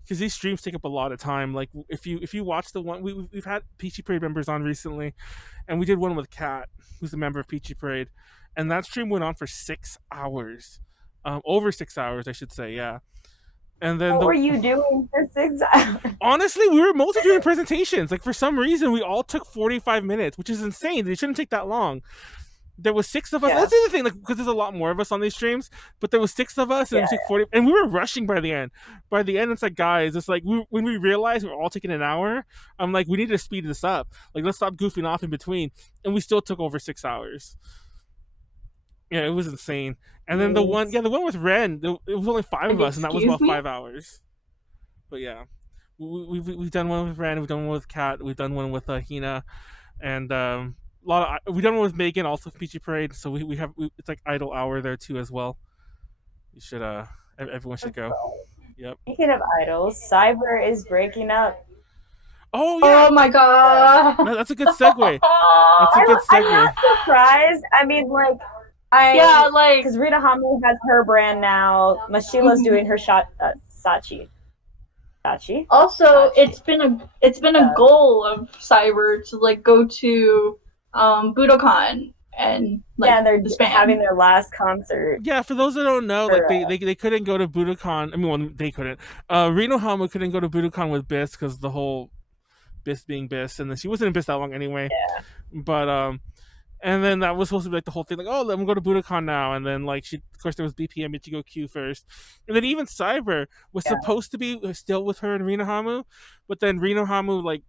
because these streams take up a lot of time. Like if you watch the one we've had Peachy Parade members on recently, and we did one with Kat, who's a member of Peachy Parade, and that stream went on for 6 hours, over 6 hours, I should say, yeah. And then what were you doing for 6 hours? Honestly, we were mostly doing presentations. Like for some reason, we all took 45 minutes, which is insane. They shouldn't take that long. There was 6 of us. Yeah. That's the other thing, like because there's a lot more of us on these streams, but there was 6 of us, and it took 40. And we were rushing by the end. By the end, it's like, guys, it's like when we realized we were all taking an hour, I'm like, we need to speed this up. Like, let's stop goofing off in between. And we still took over 6 hours. Yeah, it was insane. And then the one with Ren, it was only 5 of us, and that was about 5 hours. But yeah, we've done one with Ren, we've done one with Kat, we've done one with Hina, and we done one with Megan also Peachy Parade, so we have it's like idol hour there too as well. You should everyone should go. Yep. Speaking of idols, Cyber is breaking up. Oh yeah! Oh my god! That's a good segue. That's a good segue. I'm not surprised. I mean, like, because Rita Hamu has her brand now. Mashila's doing her Sachi. Also, it's been a goal of Cyber to like go to Budokan and like they're having their last concert. Yeah, for those that don't know, like they couldn't go to Budokan. I mean, well, they couldn't. Rino Hamu couldn't go to Budokan with BIS because the whole BIS being BIS, and then she wasn't in BIS that long anyway. Yeah. But and then that was supposed to be like the whole thing, like, oh, let me go to Budokan now, and then like of course there was BPM Ichigo Q first, and then even Cyber was supposed to be still with her and Rino Hamu, but then Rino Hamu like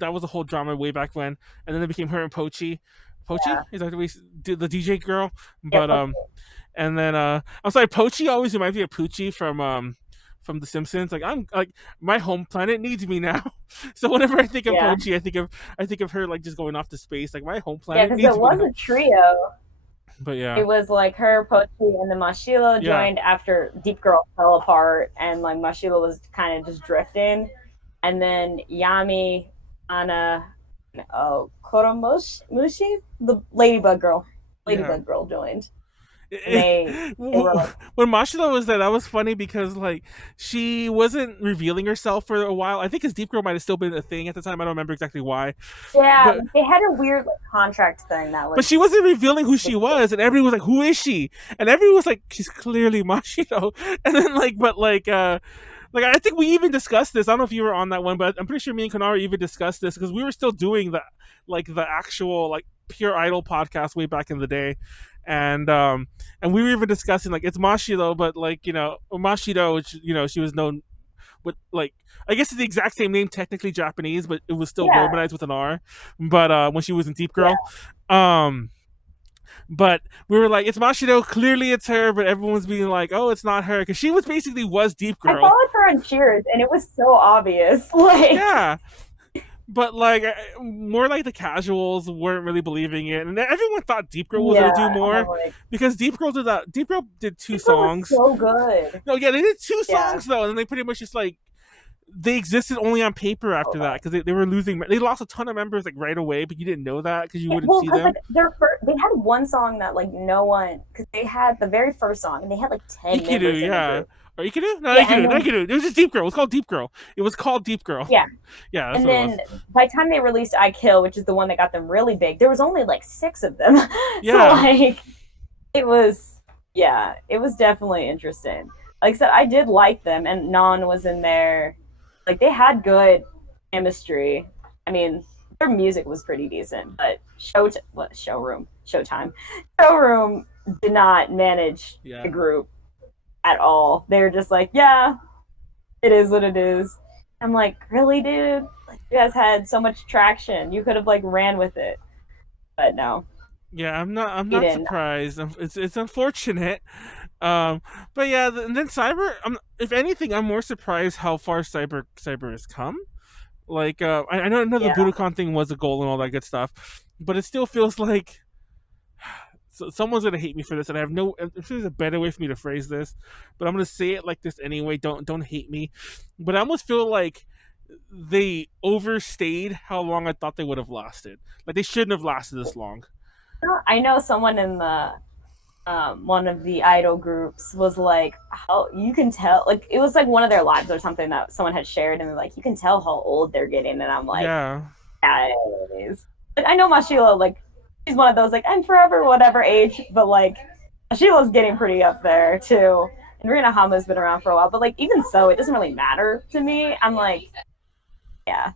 that was a whole drama way back when, and then it became her and Pochi. Is that the DJ girl? But and then I'm sorry, Pochi always reminds me of Poochie from The Simpsons. Like I'm like my home planet needs me now. So whenever I think of Pochi, I think of her like just going off to space. Like my home planet. Yeah, because it was a trio. But yeah, it was like her, Pochi, and then Mashilo joined after Deep Girl fell apart, and like Mashilo was kind of just drifting, and then Yami, Anna, Koromushi, the Ladybug girl joined. They were like, when Mashilo was there, that was funny because like she wasn't revealing herself for a while. I think because Deep Girl might have still been a thing at the time. I don't remember exactly why. Yeah, but they had a weird like contract thing that was. But she wasn't revealing who she was, and everyone was like, "Who is she?" And everyone was like, "She's clearly Mashilo." And then like I think we even discussed this. I don't know if you were on that one, but I'm pretty sure me and Konaru even discussed this because we were still doing the actual like pure idol podcast way back in the day. And we were even discussing like it's Mashiro, but like, you know, Mashiro, which, you know, she was known with like, I guess it's the exact same name, technically Japanese, but it was still Romanized with an R. But when she was in Deep Girl, but we were like, it's Mashiro, clearly it's her, but everyone's being like, oh, it's not her, because she was Deep Girl. I followed her on Cheers, and it was so obvious. Like, yeah. But like more like the casuals weren't really believing it, and everyone thought Deep Girl was gonna do more because Deep Girl did two songs. Was so good. No, yeah, they did two songs though, and then they pretty much just like they existed only on paper after that because they were losing. They lost a ton of members like right away, but you didn't know that because you wouldn't see them. Like, they had one song that like no one, because they had the very first song and they had like 10 members. Or Ikidu? No, Ikidu. It was just Deep Girl. It was called Deep Girl. Yeah. Yeah, that's and then by the time they released I Kill, which is the one that got them really big, there was only like 6 of them. Yeah. So like it was definitely interesting. Like I said, I did like them, and Non was in there. Like they had good chemistry. I mean, their music was pretty decent, but Showroom did not manage the group at all. They were just like, yeah, it is what it is. I'm like, really, dude? Like, you guys had so much traction. You could have like ran with it, but no. Yeah, I'm not surprised. It's unfortunate. But yeah, and then Cyber. If anything, I'm more surprised how far Cyber has come. Like, I know the Budokan thing was a goal and all that good stuff, but it still feels like someone's gonna hate me for this, and I have no. I'm sure there's a better way for me to phrase this, but I'm gonna say it like this anyway. Don't hate me, but I almost feel like they overstayed how long I thought they would have lasted. Like they shouldn't have lasted this long. I know someone in the one of the idol groups was like, how you can tell, like it was like one of their lives or something that someone had shared, and they're like, you can tell how old they're getting, and I'm like, yeah, it is. Like, I know Mashilo, like she's one of those like I'm forever whatever age, but like Mashilo's getting pretty up there too, and Rina Hama's been around for a while, but like even so, it doesn't really matter to me. I'm like, yeah.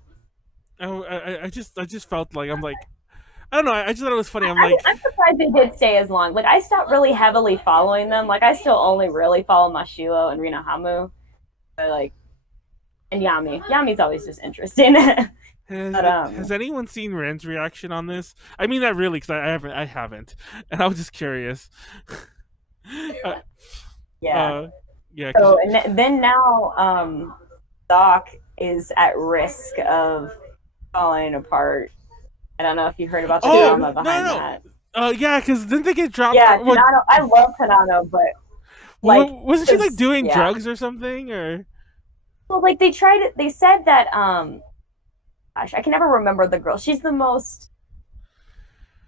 Oh, I just felt like I'm like. I don't know. I just thought it was funny. I'm surprised they did stay as long. Like I stopped really heavily following them. Like I still only really follow Mashilo and Rina Hamu, but like, and Yami. Yami's always just interesting. Has anyone seen Ren's reaction on this? I mean that really, because I haven't, and I was just curious. Yeah. Yeah. So and then now, Doc is at risk of falling apart. I don't know if you heard about the drama behind that. Yeah, because didn't they get dropped? Yeah, Konaru, I love Konaru, but like, wasn't she like doing drugs or something, or? Well, like they tried it. They said that gosh, I can never remember the girl. She's the most.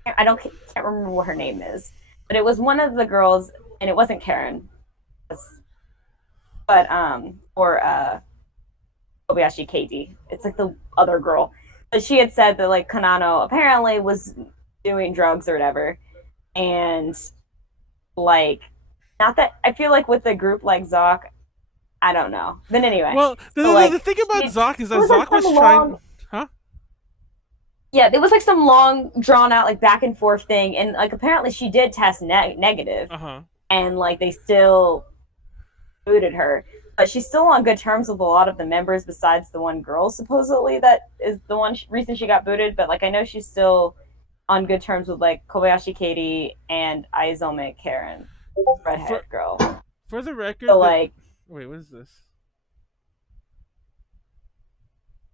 I can't remember what her name is, but it was one of the girls, and it wasn't Karen, but or Kobayashi Katie. It's like the other girl, but she had said that like Konaru apparently was doing drugs or whatever, and like, not that I feel like with a group like ZOC, I don't know. But anyway, well, the thing about ZOC is that ZOC was trying. Yeah, there was like some long, drawn out, like back and forth thing, and like apparently she did test negative, and like they still booted her, but she's still on good terms with a lot of the members besides the one girl supposedly that is the one reason she got booted. But like I know she's still on good terms with like Kobayashi Katie and Aizome Karen, redhead girl. For the record, so like, wait, what is this?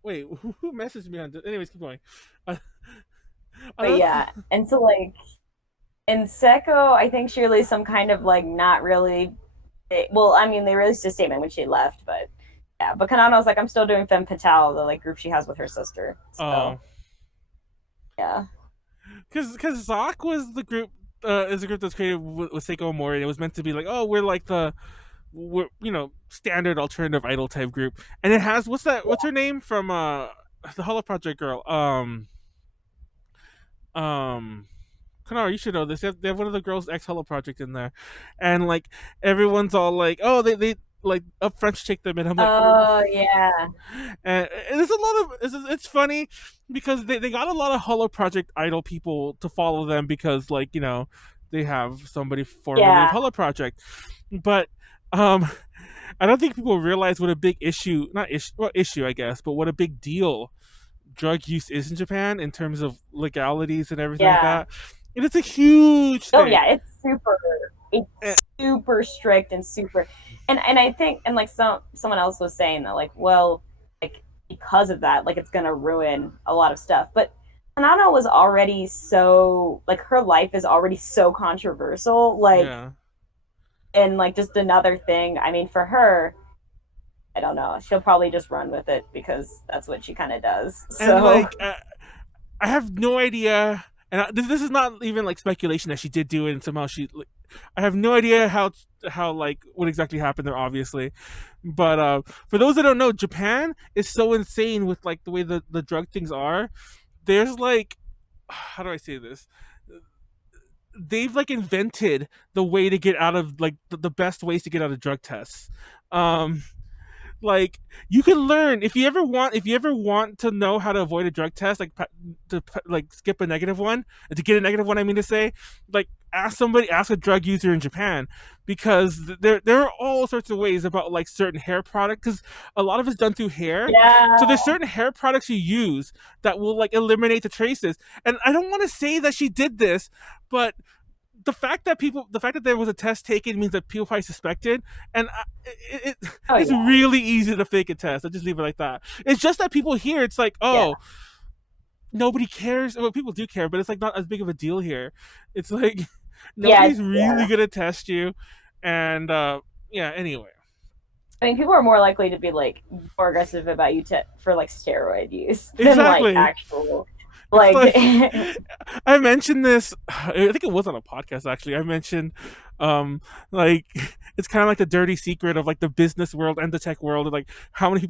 Wait, who messaged me on this? Anyways, keep going. But yeah, and so like in Seko, I think she released some kind of like not really. Well, I mean, they released a statement when she left, but yeah. But Konaru was like, I'm still doing Femme Fatale, the like group she has with her sister. So, yeah. Because ZOC was the group, is a group that's created with Seiko Omori, and it was meant to be like, oh, we're like we're standard alternative idol type group, and it has what's her name from the Hollow Project girl, Konaru, you should know this. They have one of the girls ex Hollow Project in there, and like everyone's all like, oh, they like up French chick them, and I'm like, oh yeah. And there's a lot of it's funny because they got a lot of Hollow Project idol people to follow them because like they have somebody formerly of Hollow Project, but I don't think people realize what a big issue I guess, but what a big deal drug use is in Japan in terms of legalities and everything like that. And it's a huge thing. Oh yeah, it's super strict and super, and I think, and like someone else was saying that like, well, like because of that, like it's gonna ruin a lot of stuff. But Konaru was already so like her life is already so controversial, like, and like just another thing. I mean, for her, I don't know. She'll probably just run with it because that's what she kind of does. So, and like, I have no idea, and this is not even like speculation that she did do it, and somehow I have no idea how like what exactly happened there, obviously. But for those that don't know, Japan is so insane with like the way the drug things are. There's like, how do I say this? They've like invented the way to get out of like the best ways to get out of drug tests. Like you can learn if you ever want to know how to avoid a drug test, like to like skip a negative one, to get a negative one. I mean to say, like ask a drug user in Japan, because there are all sorts of ways about like certain hair product, because a lot of it's done through hair. Yeah. So there's certain hair products you use that will like eliminate the traces. And I don't want to say that she did this, but the fact that there was a test taken means that people probably suspected, and it's really easy to fake a test. I'll just leave it like that. It's just that people here, it's like, nobody cares. Well, people do care, but it's like not as big of a deal here. It's like nobody's really gonna test you, and anyway. I mean, people are more likely to be like more aggressive about you for like steroid use than exactly. like actual. Like I mentioned this, I think it was on a podcast actually. I mentioned like it's kind of like the dirty secret of like the business world and the tech world, and like how much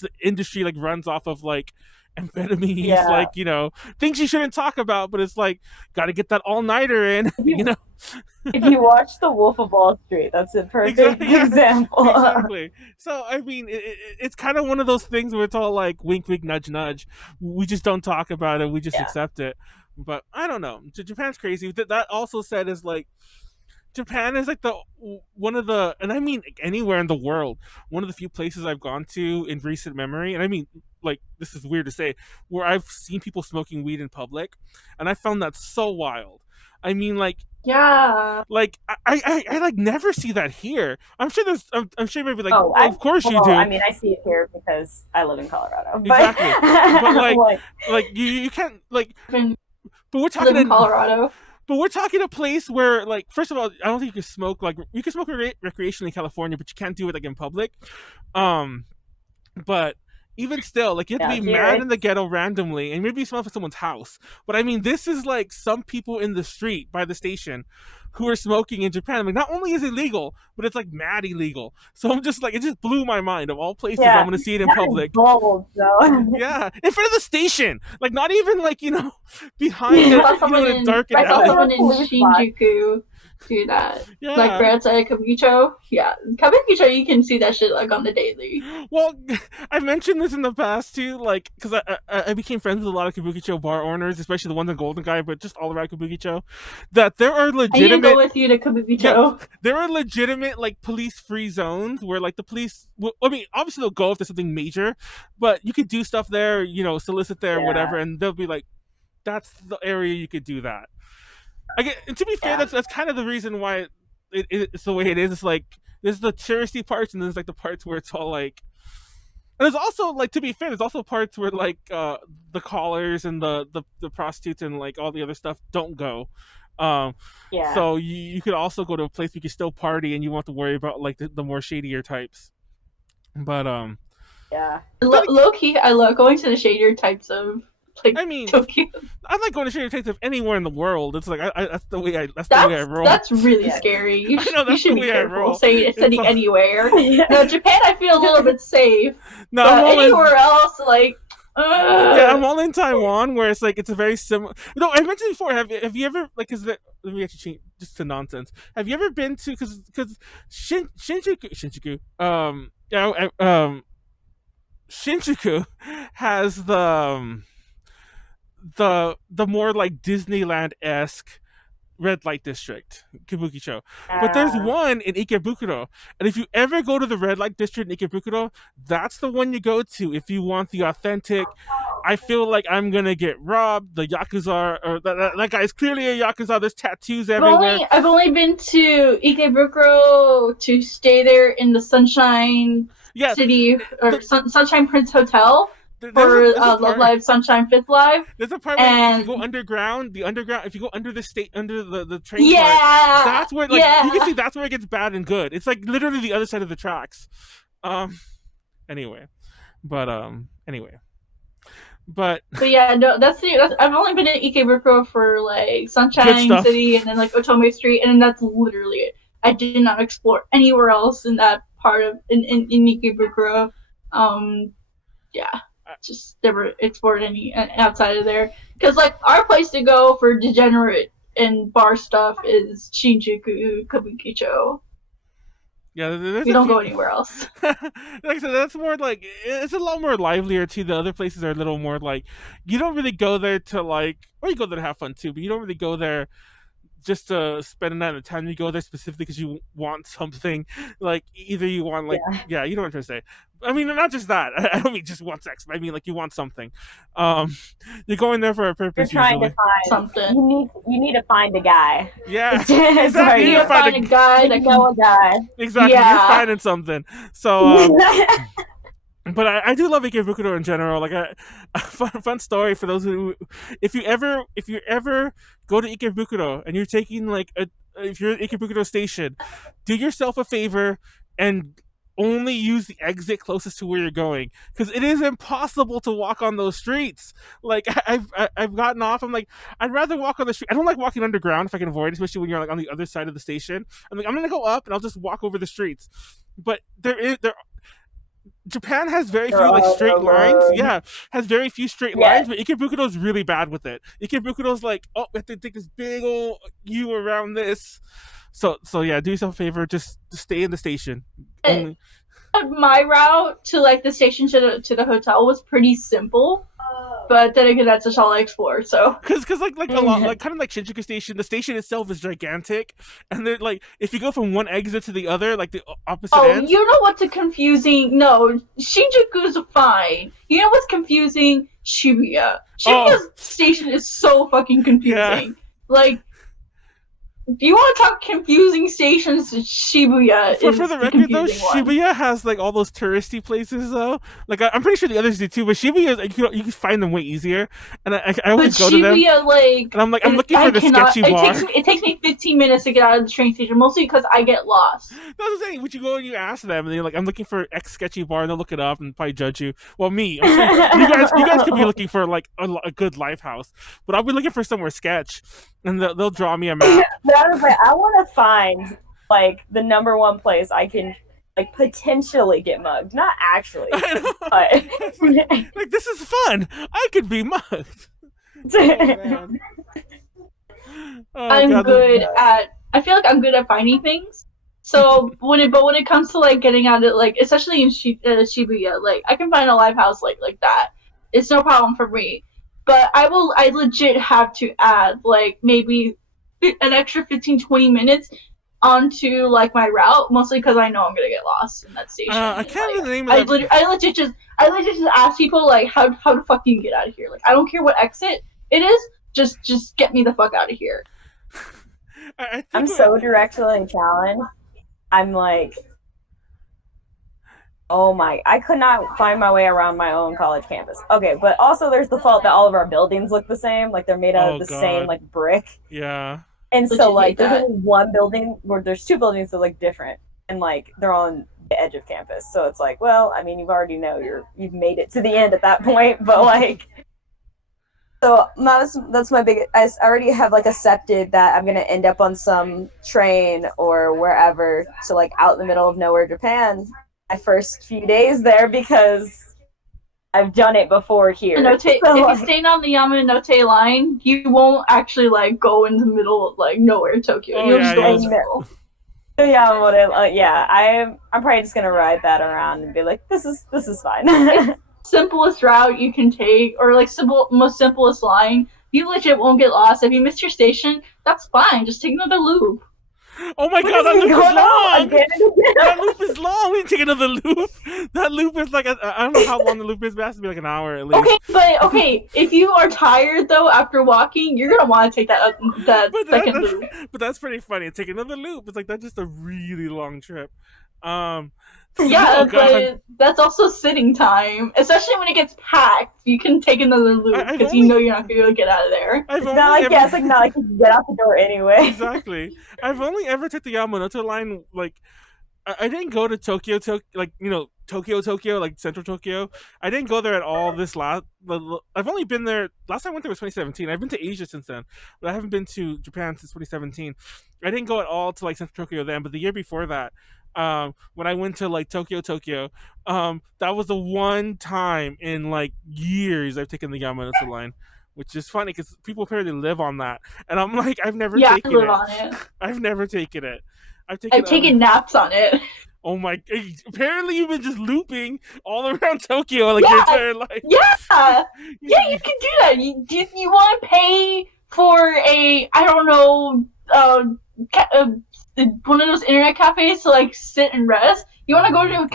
the industry like runs off of like amphetamine use, like things you shouldn't talk about, but it's like got to get that all-nighter in. If you watch The Wolf of Wall Street, that's a perfect example. Exactly. So I mean, it's kind of one of those things where it's all like wink, wink, nudge, nudge. We just don't talk about it. We just accept it. But I don't know. Japan's crazy. That also said is like, Japan is like and I mean anywhere in the world, one of the few places I've gone to in recent memory, and I mean like this is weird to say, where I've seen people smoking weed in public, and I found that so wild. I mean, like Yeah. Like I like never see that here. I'm sure there's. I'm sure maybe like. Oh, Well, of course you do. I mean, I see it here because I live in Colorado. But, exactly. But like you can't like. But we're talking in Colorado. But we're talking a place where, like, first of all, I don't think you can smoke. Like, you can smoke recreationally in California, but you can't do it like in public. But even still, like, you have to be mad in the ghetto randomly, and maybe you smell for someone's house. But I mean, this is like some people in the street by the station who are smoking in Japan. I mean, not only is it legal, but it's like mad illegal. So I'm just like, it just blew my mind. Of all places, I'm gonna see it in public. Bold, yeah, in front of the station, like not even like behind the darkened alley. I saw someone in Shinjuku do that. Yeah. Like right outside Kabukicho. Yeah. Kabukicho, you can see that shit like on the daily. Well, I mentioned this in the past too, like, because I became friends with a lot of Kabukicho bar owners, especially the ones in Golden Guy, but just all around Kabukicho, that there are legitimate... I need to go with you to Kabukicho. Yeah, there are legitimate, like, police-free zones where, like, the police... I mean, obviously they'll go if there's something major, but you could do stuff there, solicit there, whatever, and they'll be like, that's the area you could do that. And to be fair, that's kind of the reason why it's the way it is. It's like there's the touristy parts, and there's like the parts where it's all like. And there's also like, to be fair, there's also parts where like the callers and the prostitutes and like all the other stuff don't go. So you could also go to a place where you can still party and you won't have to worry about like the more shadier types. But low key, I love going to the shadier types of. Like, I mean, Tokyo. I like going to shadier types of anywhere in the world. It's like that's the way I roll. That's really scary. You should be careful sitting like... anywhere. No, Japan, I feel a little bit safe. No, but anywhere else, like. Yeah, I'm all in Taiwan, where it's like it's a very similar. No, I mentioned before. Have you ever like? Let me actually change just to nonsense. Have you ever been to because Shinjuku? Shinjuku has the more like Disneyland-esque red light district, Kabukicho. But there's one in Ikebukuro. And if you ever go to the red light district in Ikebukuro, that's the one you go to if you want the authentic, I feel like I'm gonna get robbed, the Yakuza, or that guy is clearly a Yakuza, there's tattoos everywhere. I've only been to Ikebukuro to stay there in the Sunshine City, or Sunshine Prince Hotel. For Love Live Sunshine 5th Live. There's a part where if you go underground, if you go under the train part, that's where you can see that's where it gets bad and good. It's like literally the other side of the tracks. Anyway. But yeah, no, that's I've only been in Ikebukuro for like Sunshine City and then like Otome Street, and that's literally it. I did not explore anywhere else in that part of in Ikebukuro. Just never explored any outside of there, because like our place to go for degenerate and bar stuff is Shinjuku, Kabukicho. Yeah, we don't go anywhere else. Like I said, that's more like, it's a lot more livelier too. The other places are a little more like, you don't really go there to like, or you go there to have fun too, but you don't really go there just to spend a night of time. You go there specifically because you want something. Like either you want like you know what I'm trying to say. I mean, not just that. I don't mean just want sex. I mean like you want something. You're going there for a purpose. You're trying to find something. You need to find a guy. Yeah, exactly. You need to find a guy that know a guy. Exactly. You're finding something. So. But I do love Ikebukuro in general. Like a fun story for those who, if you ever go to Ikebukuro and you're taking like if you're at Ikebukuro station, do yourself a favor and only use the exit closest to where you're going, because it is impossible to walk on those streets. Like I've gotten off. I'm like, I'd rather walk on the street. I don't like walking underground if I can avoid it, especially when you're like on the other side of the station. I'm like, I'm gonna go up and I'll just walk over the streets. But Japan has very few like straight lines. Yeah, has very few straight lines, but Ikebukuro is really bad with it. Ikebukuro's like, oh, we have to take this big old U around this. So yeah, do yourself a favor, just stay in the station. Only. My route to like the station to the hotel was pretty simple. But then again, that's just all I explore. So, because like a lot, like kind of like Shinjuku Station, the station itself is gigantic, and then like if you go from one exit to the other, like the opposite ends. You know what's confusing? No, Shinjuku's fine. You know what's confusing? Shibuya. Shibuya's station is so fucking confusing. Like, you want to talk confusing stations? Shibuya is for the record, though, confusing one. Shibuya has like all those touristy places, though. Like I'm pretty sure the others do too, but Shibuya, like, you can find them way easier. And I always go to them. Like, and I'm like, I'm looking for the sketchy bar. It takes me 15 minutes to get out of the train station, mostly because I get lost. That's what I'm saying. Would you go and you ask them, and they're like, I'm looking for X sketchy bar, and they'll look it up and probably judge you. Well, me, I'm sure you guys could be looking for like a good life house, but I'll be looking for somewhere sketch, and they'll draw me a map. I was like, I want to find like the #1 place I can like potentially get mugged, not actually. But like this is fun. I could be mugged. I'm good at. I feel like I'm good at finding things. So when it comes to like getting out of like, especially in Shibuya, like I can find a live house like that. It's no problem for me. But I legit have to add like maybe an extra 15-20 minutes onto like my route, mostly because I know I'm gonna get lost in that station. I can't remember the name of that. I legit just ask people like how the fuck do you get out of here? Like I don't care what exit it is, just get me the fuck out of here. I'm so directly challenged. I'm like, oh my, I could not find my way around my own college campus. Okay, but also there's the fault that all of our buildings look the same, like they're made out of the same like brick. Yeah. And so like there's only one building where there's two buildings that look different, and like they're on the edge of campus. So it's like, well, I mean, you've already you've made it to the end at that point, but like, so that's my big. I already have like accepted that I'm gonna end up on some train or wherever, so like out in the middle of nowhere, Japan. My first few days there because I've done it before here. If you're staying on the Yamanote Line, you won't actually like go in the middle of like nowhere Tokyo. You'll just go in the middle. Yeah, I'm probably just gonna ride that around and be like, this is fine. Simplest route you can take, or like most simplest line. You legit won't get lost. If you miss your station, that's fine. Just take another loop. Oh my god, that loop is long! That loop is long. We take another loop. That loop is like, I don't know how long the loop is, but it has to be like an hour at least. Okay, if you are tired though after walking, you're gonna want to take that second loop. But that's pretty funny. Take another loop. It's like, that's just a really long trip. Yeah, but that's also sitting time, especially when it gets packed. You can take another loop because you know you're not gonna be able to get out of there. It's not like you can get out the door anyway. Exactly. I've only ever took the Yamanote Line. Like, I didn't go to Tokyo, like, you know, Tokyo, like central Tokyo. I didn't go there at all this last. I've only been there. Last time I went there was 2017. I've been to Asia since then, but I haven't been to Japan since 2017. I didn't go at all to like central Tokyo then, but the year before that, when I went to like Tokyo, that was the one time in like years I've taken the Yamanote Line, which is funny because people apparently live on that, and I'm like, I've never taken it. On it. I've never taken it. I've taken naps on it. Oh my! Apparently, you've been just looping all around Tokyo like your entire life. Yeah, you can do that. You want to pay for a one of those internet cafes to like sit and rest? You want to go to a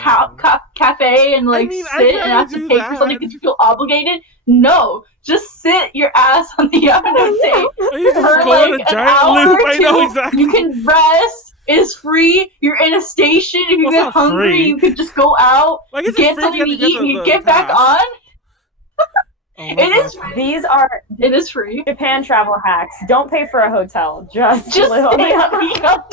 cafe and like sit and have to pay for something because you feel obligated? No, just sit your ass on the Yamanote for like an hour or two. You can rest. It's free. You're in a station. If you get hungry, you can just go out, get something to eat, and you get back on. It is free. Japan travel hacks. Don't pay for a hotel. Just live on the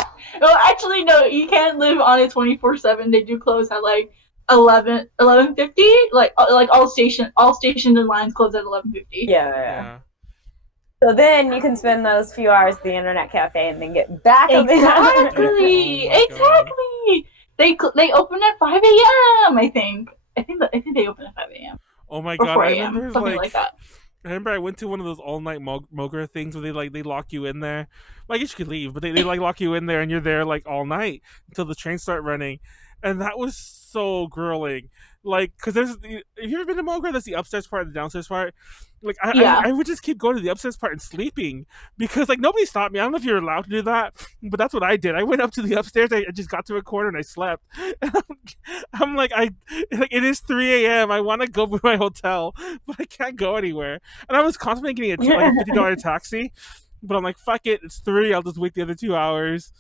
Well, actually, no. You can't live on it 24/7. They do close at like 11:50. Like all stations and lines close at 11:50. Yeah. So then you can spend those few hours at the internet cafe and then get back on the Exactly. They open at 5 a.m. I think they open at 5 a.m. Oh my god! I remember something like that. I remember I went to one of those all-night Mogra things where they lock you in there. Like, I guess you could leave, but they like lock you in there and you're there like all night until the trains start running, and that was so grueling. Like, because have you ever been to Mogra? That's the upstairs part and the downstairs part. Like, I would just keep going to the upstairs part and sleeping because like nobody stopped me. I don't know if you're allowed to do that, but that's what I did. I went up to the upstairs. I just got to a corner and I slept. I'm like, it is 3 a.m. I want to go to my hotel, but I can't go anywhere. And I was contemplating getting a $50 taxi, But I'm like, fuck it, it's 3. I'll just wait the other 2 hours,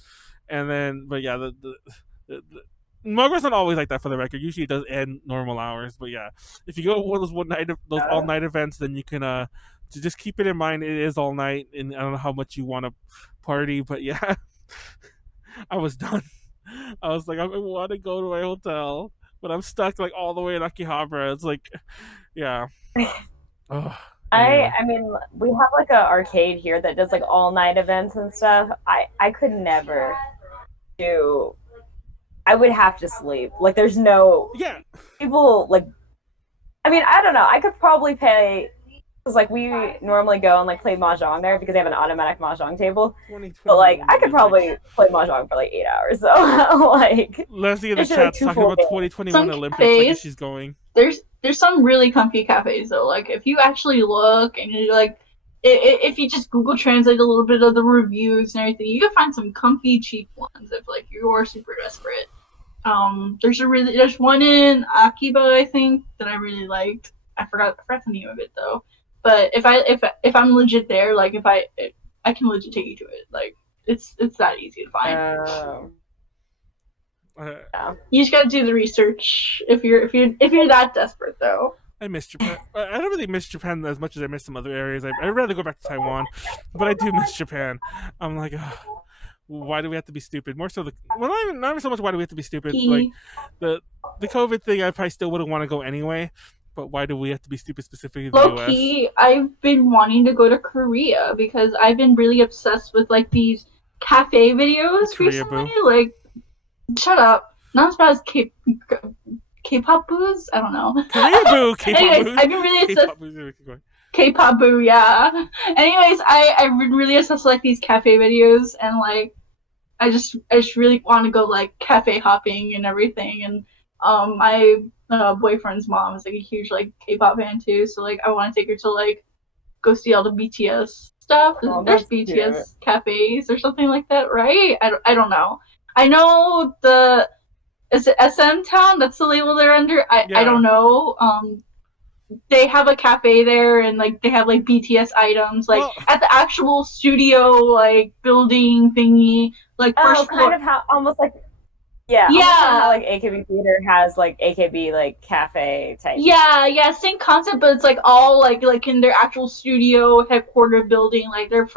and then. But yeah, the Mogur's not always like that, for the record. Usually it does end normal hours. But yeah, if you go one of those all night events, then you can to just keep it in mind. It is all night, and I don't know how much you want to party, but yeah, I was done. I was like, I want to go to my hotel, but I'm stuck like all the way in Akihabara. It's like, yeah. Oh, anyway. I mean, we have like an arcade here that does like all night events and stuff. I could never do. I would have to sleep. Like, there's no people like. I mean, I don't know. I could probably pay because like we normally go and like play mahjong there because they have an automatic mahjong table. But like, I could probably play mahjong for like 8 hours. So like, Leslie in the chat's talking about 2021 Olympics. Like she's going. There's some really comfy cafes though. Like if you actually look and you're like, if you just Google Translate a little bit of the reviews and everything, you can find some comfy cheap ones if like you're super desperate. There's one in Akiba, I think, that I really liked. I forgot the name of it though. But if I'm legit there, like I can legit take you to it. Like it's that easy to find. You just gotta do the research if you're that desperate though. I miss Japan. I don't really miss Japan as much as I miss some other areas. I'd rather go back to Taiwan, but I do miss Japan. I'm like, why do we have to be stupid? More so not even so much why do we have to be stupid. Like the COVID thing, I probably still wouldn't want to go anyway. But why do we have to be stupid specifically in the US? Low-key, I've been wanting to go to Korea because I've been really obsessed with like these cafe videos recently. Boo. Like, shut up. Not as bad as K-pop boos? I don't know. Korea boo, K-pop boos. I've been really obsessed. K-pop boo, yeah. Anyways, I've been really obsessed with like these cafe videos, and like I just really want to go like cafe hopping and everything. And my boyfriend's mom is like a huge like K-pop fan too, so like I want to take her to like go see all the BTS stuff. There's BTS cafes or something like that, right? I don't know. I know is it SM Town? That's the label they're under. I don't know. They have a cafe there, and like they have like BTS items, like at the actual studio like building thingy, like first kind of how almost like how like AKB theater has like AKB like cafe type. Yeah, same concept, but it's like all like in their actual studio headquarter building. Like their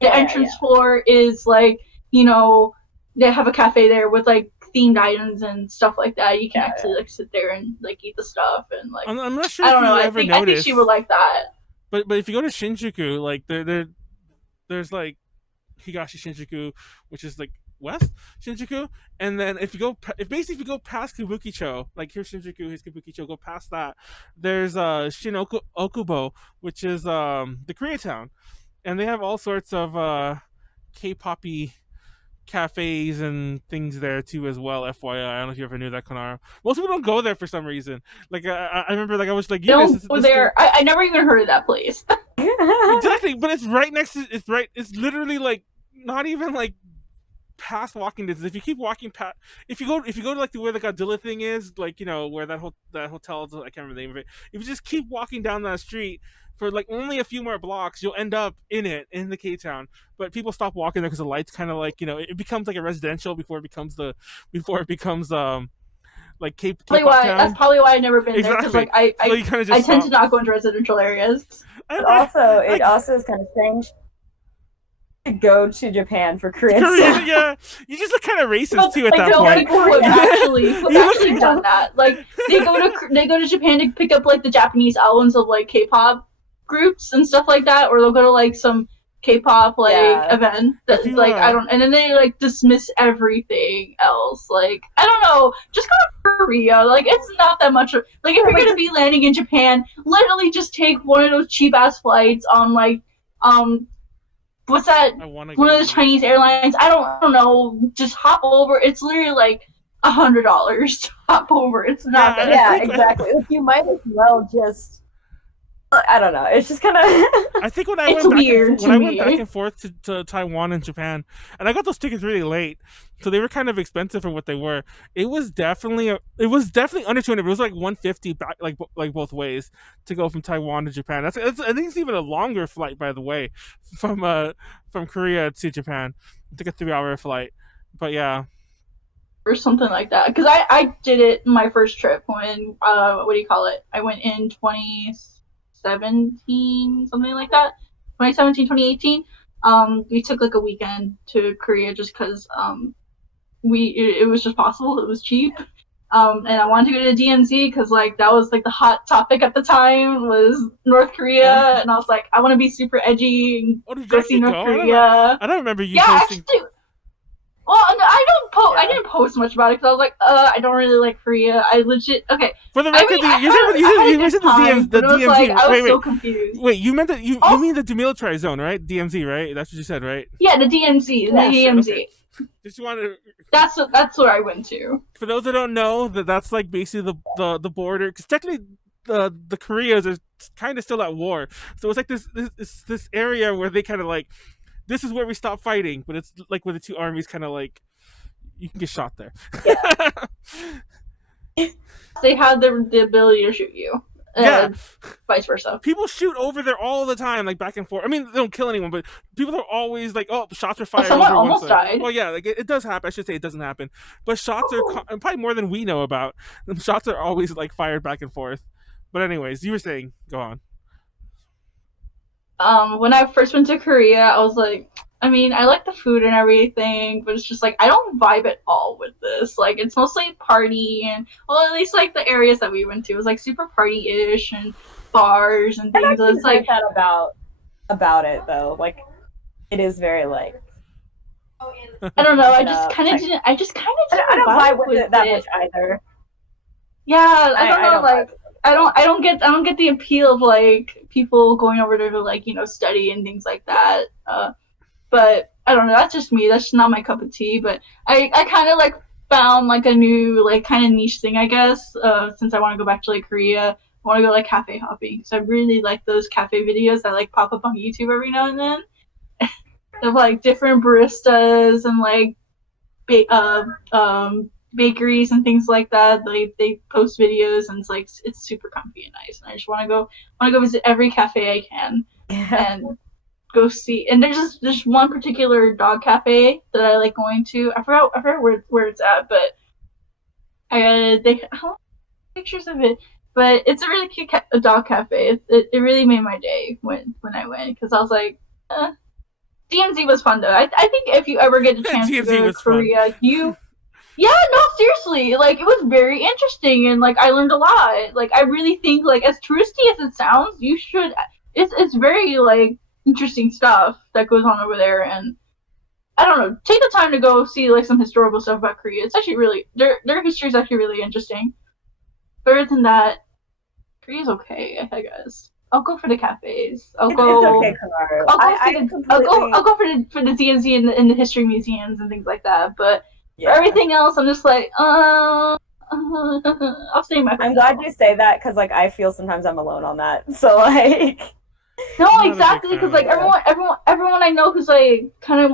entrance floor is like, you know, they have a cafe there with like themed items and stuff like that. You can actually like sit there and like eat the stuff and like. I'm not sure. I don't know. I think she would like that. But if you go to Shinjuku, like there's like Higashi Shinjuku, which is like West Shinjuku, and then if you go past Kabukicho, like here's Shinjuku, here's Kabukicho, go past that, there's Shin Okubo, which is the Koreatown, and they have all sorts of K-poppy cafes and things there too as well. FYI, I don't know if you ever knew that, Konaru. Most people don't go there for some reason. Like I remember, like I was like, I never even heard of that place. Exactly, but it's right next to. It's literally like not even like past walking distance. If you keep walking past, if you go to like where the Godzilla thing is, like, you know, where that hotel is, I can't remember the name of it. If you just keep walking down that street for like only a few more blocks, you'll end up in the K-Town. But people stop walking there because the lights kind of like, you know, it becomes like a residential before it becomes like K-pop town. That's probably why I've never been there, because like I tend to not go into residential areas. But also, it also is kind of strange to go to Japan for Korean stuff. Yeah, you just look kind of racist too at that point. People who have actually done that. Like they go to Japan to pick up like the Japanese albums of like K-pop groups and stuff like that, or they'll go to like some K-pop like event that's like and then they like dismiss everything else. Like I don't know, just go to Korea. Like it's not that much. Like if you're gonna be landing in Japan, literally just take one of those cheap ass flights on like what's that? One of the Chinese airlines. I don't know. Just hop over. It's literally like $100 to hop over. It's not that. Yeah, exactly. Like, you might as well just. I don't know. It's just kind of. I think when I It's went weird back to me. and forth to Taiwan and Japan, and I got those tickets really late, so they were kind of expensive for what they were. It was definitely under 200. It was like 150 back, like both ways to go from Taiwan to Japan. That's I think it's even a longer flight, by the way, from Korea to Japan. It took a 3-hour flight, but yeah. Or something like that, because I did it my first trip when what do you call it? I went in 2017, something like that. 2017, 2018. We took like a weekend to Korea just because it was just possible. It was cheap. And I wanted to go to the DMZ because like that was like the hot topic at the time was North Korea, and I was like, I want to be super edgy and go see North Korea. I don't remember you. Yeah, actually. Well, no, I didn't post much about it because I was like, I don't really like Korea. I legit For the record, you mentioned the DMZ. Like, I was so confused. Wait, you meant you mean the demilitarized zone, right? DMZ, right? That's what you said, right? Yeah, the DMZ. The DMZ. Okay. Just wanted. That's where I went to. For those that don't know, that's like basically the border, because technically the Koreas are kind of still at war, so it's like this area where they kind of like, this is where we stop fighting, but it's like where the two armies kind of like, you can get shot there. Yeah. They have the ability to shoot you. Yeah. Vice versa. People shoot over there all the time, like back and forth. I mean, they don't kill anyone, but people are always like, oh, shots are fired. Someone over almost one side. died. Well, yeah, like it does happen. I should say it doesn't happen, but shots are probably more than we know about. Shots are always like fired back and forth. But anyways, you were saying, go on. When I first went to Korea, I was like, I mean, I like the food and everything, but it's just like I don't vibe at all with this. Like, it's mostly party, and well, at least like the areas that we went to was like super party-ish and bars and things. I it's like that about it though. Like, it is very like. I don't know. I just kind of didn't. I just kind of didn't. I don't vibe with it that much either. Yeah, I don't know. Like, I don't get the appeal of like people going over there to like study and things like that. But I don't know. That's just me. That's not my cup of tea. But I kind of like found like a new like kind of niche thing, I guess. Since I want to go back to like Korea, I want to go like cafe hopping. So I really like those cafe videos that like pop up on YouTube every now and then. Of like different baristas and like bakeries and things like that. They post videos and it's super comfy and nice. And I just want to go visit every cafe I can and go see. And there's just one particular dog cafe that I like going to. I forgot where it's at, but they have pictures of it. But it's a really cute dog cafe. It really made my day when I went, because I was like, DMZ was fun though. I think if you ever get a chance to go to Korea, yeah, no, seriously, like it was very interesting and like I learned a lot. Like I really think like as touristy as it sounds, you should. It's very like interesting stuff that goes on over there, and I don't know. Take the time to go see like some historical stuff about Korea. It's actually really their history is actually really interesting. But other than that, Korea's okay, I guess. I'll go for the cafes. I'll go. It's okay, Konaru. I'll go for the DMZ and the history museums and things like that. But for everything else, I'm just like, I'll stay in my. I'm glad you say that, because like I feel sometimes I'm alone on that. So like. No, exactly, because like everyone I know who's like kind of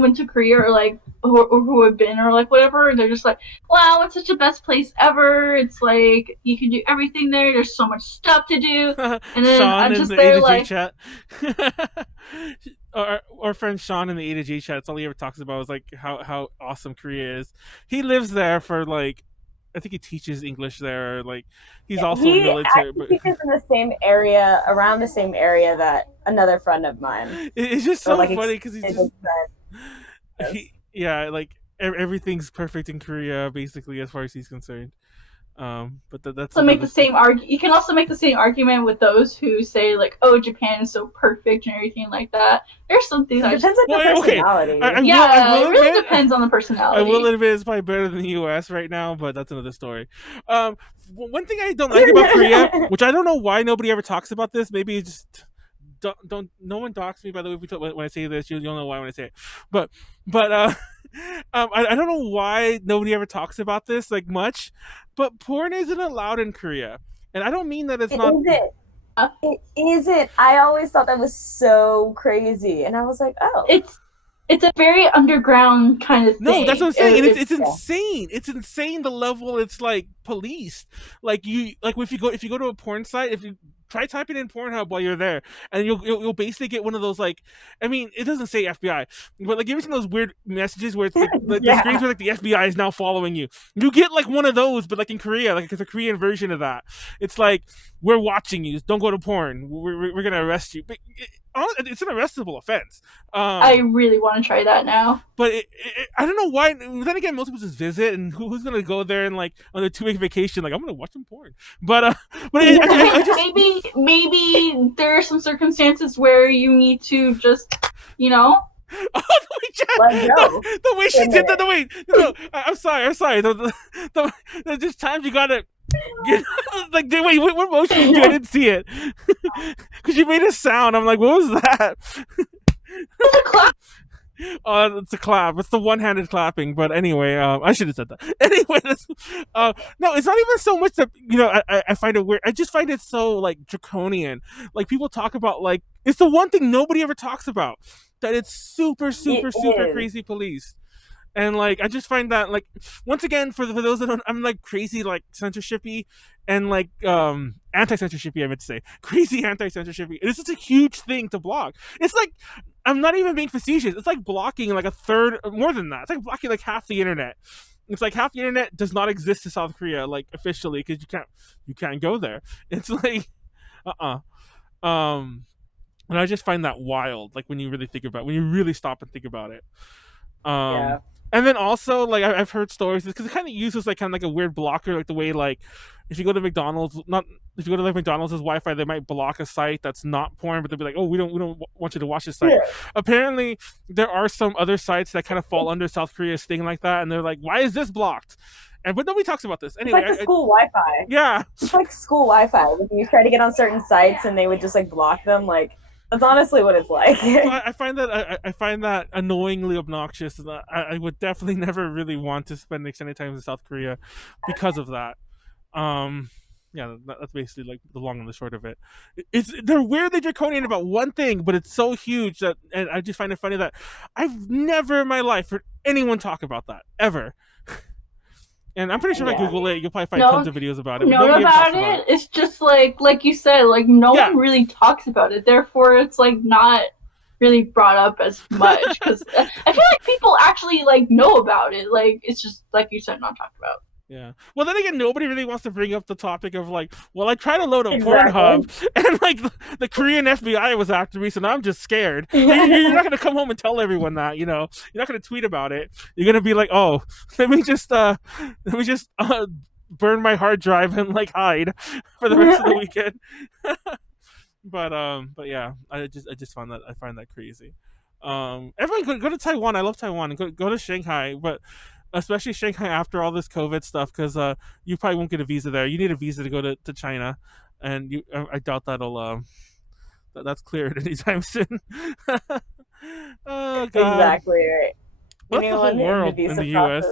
went to Korea or like or who have been or like whatever, they're just like, wow, it's such the best place ever. It's like you can do everything there. There's so much stuff to do, and then Sean I'm just in the there A to G like. Chat. Our friend Sean in the A to G chat, that's all he ever talks about is like how awesome Korea is. He lives there for like, I think he teaches English there. Like he's also military. But he teaches in the same area, around the same area that another friend of mine. It's just so like, funny because he's just like everything's perfect in Korea basically as far as he's concerned. But that's so make the same argument. You can also make the same argument with those who say like, "Oh, Japan is so perfect" and everything like that. There's some things. It depends on the personality. It really depends on the personality. I will admit it's probably better than the U.S. right now, but that's another story. One thing I don't like about Korea, which I don't know why nobody ever talks about this. Maybe it's just don't. No one docks me, by the way. When I say this, you'll know why when I say it. But I don't know why nobody ever talks about this like much, but porn isn't allowed in Korea, and I don't mean that it's not. It isn't. I always thought that was so crazy, and I was like, oh. It's a very underground kind of thing. No, that's what I'm saying. And it's insane. It's insane the level it's like policed. Like if you go to a porn site, if you try typing in Pornhub while you're there, and you'll basically get one of those, like, I mean, it doesn't say FBI, but like, give me those weird messages where it's like, the screens where like the FBI is now following you. You get like one of those, but like in Korea, like it's a Korean version of that. It's like, we're watching you. Don't go to porn. We're gonna arrest you. But it's an arrestable offense. I really want to try that now. But I don't know why. Then again, most people just visit, and who's gonna go there and like on a 2-week vacation? Like, I'm gonna watch some porn. But I just... maybe there are some circumstances where you need to just, you know. The way she did that. No, I'm sorry. There's just times you gotta. Like, wait, what motion did you do? I didn't see it. Because you made a sound. I'm like, what was that? It's a clap. It's a clap. It's the one-handed clapping. But anyway, I should have said that. Anyway, no, it's not even so much that, you know, I find it weird. I just find it so like draconian. Like, people talk about, like, it's the one thing nobody ever talks about, that it's super crazy police. And like, I just find that, like, once again, for those that don't, I'm like crazy like censorshipy and like anti-censorshipy, I meant to say, crazy anti-censorshipy. It's such a huge thing to block. It's like, I'm not even being facetious. It's like blocking like a third, more than that. It's like blocking like half the internet. It's like half the internet does not exist in South Korea, like officially, because you can't go there. It's like, and I just find that wild. Like, when you really think about it, when you really stop and think about it. Yeah. And then also, like, I've heard stories, because it kind of uses like kind of like a weird blocker, like the way, like, if you go to McDonald's, if you go to like McDonald's' Wi-Fi, they might block a site that's not porn, but they'll be like, oh, we don't want you to watch this site. Yeah. Apparently, there are some other sites that kind of fall under South Korea's thing like that, and they're like, why is this blocked? But nobody talks about this. Anyway, it's like the school Wi-Fi. Yeah, it's like school Wi-Fi. Like, you try to get on certain sites, and they would just like block them, like. That's honestly what it's like. So I find that annoyingly obnoxious. And I would definitely never really want to spend extended time in South Korea because of that. Yeah, that's basically like the long and the short of it. They're weirdly draconian about one thing, but it's so huge that, and I just find it funny that I've never in my life heard anyone talk about that ever. And I'm pretty sure if I Google it, you'll probably find tons of videos about it. About it. It's just like you said, like no one really talks about it. Therefore, it's like not really brought up as much, because I feel like people actually like know about it. Like, it's just like you said, not talked about. Yeah. Well, then again, nobody really wants to bring up the topic of like, well, I tried to load a Pornhub, and like the Korean FBI was after me, so now I'm just scared. You're not gonna come home and tell everyone that, you know. You're not gonna tweet about it. You're gonna be like, oh, let me just burn my hard drive and like hide for the rest of the weekend. But yeah, I find that crazy. Everyone go to Taiwan. I love Taiwan. Go to Shanghai, but especially Shanghai after all this COVID stuff, because you probably won't get a visa there. You need a visa to go to China, and I doubt that's cleared anytime soon. Oh God! Exactly right. That's the whole world in the U.S.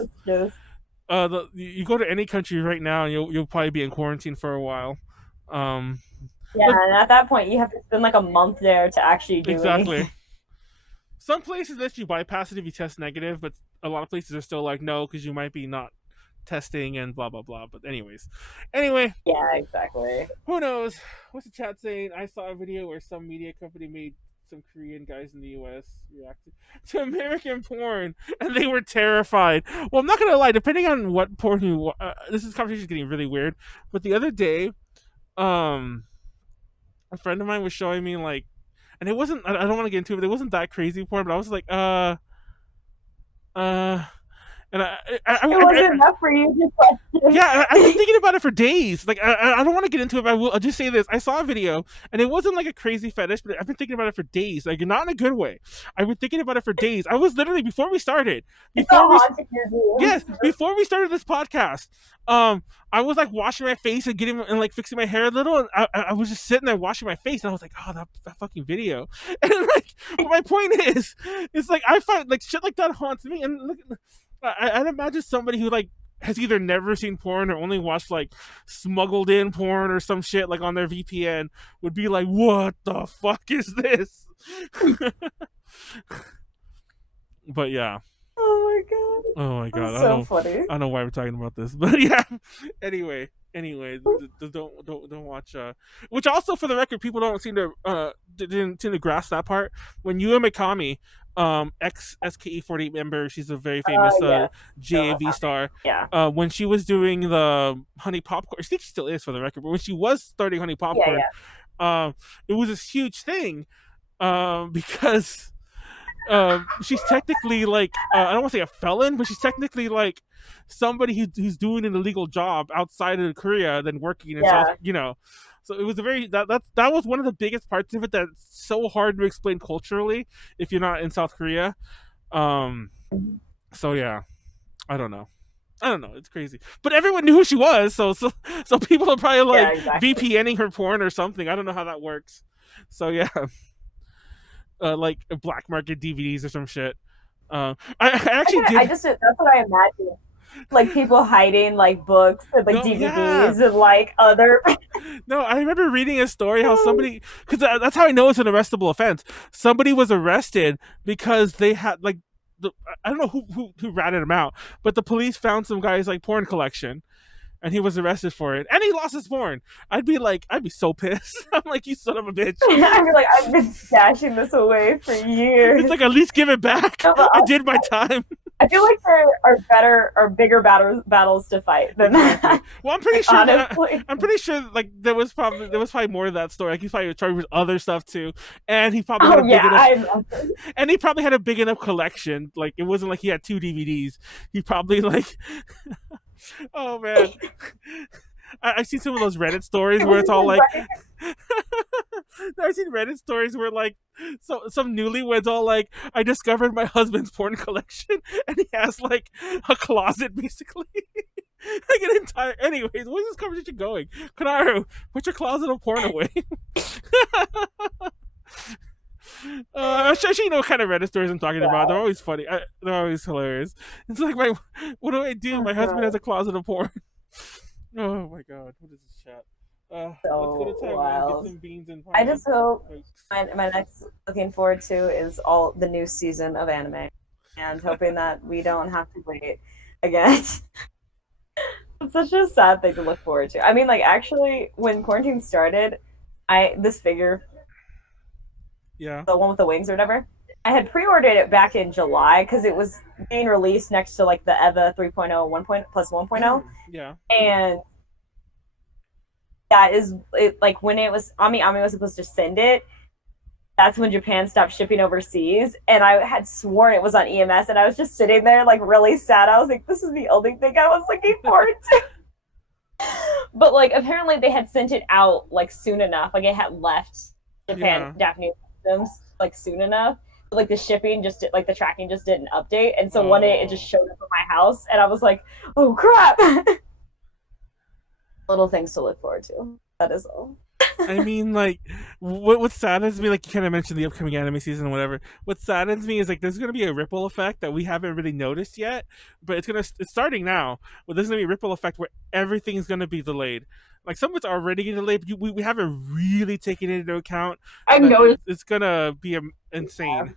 You go to any country right now, and you'll probably be in quarantine for a while. Yeah, and at that point, you have to spend like a month there to actually do anything. Some places let you bypass it if you test negative, but a lot of places are still like, no, because you might be not testing and blah, blah, blah. But anyway. Yeah, exactly. Who knows? What's the chat saying? I saw a video where some media company made some Korean guys in the U.S. react to American porn, and they were terrified. Well, I'm not going to lie, depending on what porn this conversation is getting really weird, but the other day, a friend of mine was showing me, like, and it wasn't, I don't want to get into it, but it wasn't that crazy porn, but I was like, and it wasn't enough for you. Yeah, I've been thinking about it for days. Like, I don't want to get into it, but I'll just say this. I saw a video, and it wasn't like a crazy fetish, but I've been thinking about it for days. Like, not in a good way. I've been thinking about it for days. I was literally, before we started this podcast, I was like washing my face and like fixing my hair a little, and I was just sitting there washing my face, and I was like, oh, that fucking video. And like, my point is, it's like, I find like shit like that haunts me, and look, I'd imagine somebody who like has either never seen porn or only watched like smuggled in porn or some shit like on their VPN would be like, what the fuck is this? But yeah. Oh my god. Oh my god. That's so funny. I don't know why we're talking about this, but yeah. Anyway, don't watch. Which also, for the record, people don't seem to didn't seem to grasp that part. When Yua Mikami, ex SKE48 member, she's a very famous JAV star. Yeah. When she was doing the Honey Popcorn, I think she still is for the record, but when she was starting Honey Popcorn, it was this huge thing, because she's technically like I don't want to say a felon, but she's technically like somebody who's doing an illegal job outside of Korea, then working in South, So it was a very that was one of the biggest parts of it that's so hard to explain culturally if you're not in South Korea. So yeah, I don't know. It's crazy, but everyone knew who she was, so people are probably like VPNing her porn or something. I don't know how that works. So yeah. Like black market DVDs or some shit. I actually did. That's what I imagine. Like people hiding like books and like DVDs and like other. No, I remember reading a story how somebody, because that's how I know it's an arrestable offense. Somebody was arrested because they had like I don't know who ratted him out, but the police found some guy's like porn collection. And he was arrested for it, and he lost his porn. I'd be so pissed. I'm like, you son of a bitch. I'd be like, I've been stashing this away for years. It's like, at least give it back. I did my time. I feel like there are bigger battles to fight than that. Well, I'm pretty sure like there was probably more to that story. Like he's probably charged with other stuff too, and he probably had a big enough collection. Like it wasn't like he had 2 DVDs. He probably like. Oh man, I've seen some of those Reddit stories where it's all like. I've seen Reddit stories where like some newlyweds all like, I discovered my husband's porn collection, and he has like a closet basically. Like an entire. Anyways, where's this conversation going? Konaru, put your closet of porn away. I'm sure you know what kind of Reddit stories I'm talking about. They're always funny. They're always hilarious. It's like, what do I do? My husband has a closet of porn. Oh my god, what is this chat? Let's go to Taiwan, get some beans and I just hope my next looking forward to is all the new season of anime, and hoping that we don't have to wait again. It's such a sad thing to look forward to. I mean, like actually, when quarantine started, this figure. Yeah. The one with the wings or whatever. I had pre-ordered it back in July because it was being released next to like the EVA 3.0 plus 1.0. Yeah. And that is it, like when it was Ami was supposed to send it. That's when Japan stopped shipping overseas, and I had sworn it was on EMS, and I was just sitting there like really sad. I was like, this is the only thing I was looking forward to. But like apparently they had sent it out like soon enough. Like it had left Japanese like soon enough, but like the shipping the tracking just didn't update, and so one day it just showed up at my house, and I was like, oh crap. Little things to look forward to. That is all. I mean, like, what saddens me, like you kind of mentioned the upcoming anime season or whatever. What saddens me is like there's gonna be a ripple effect that we haven't really noticed yet, but it's starting now. But there's gonna be a ripple effect where everything's gonna be delayed. Like some of it's already getting delayed, but we haven't really taken it into account. I noticed it's gonna be insane.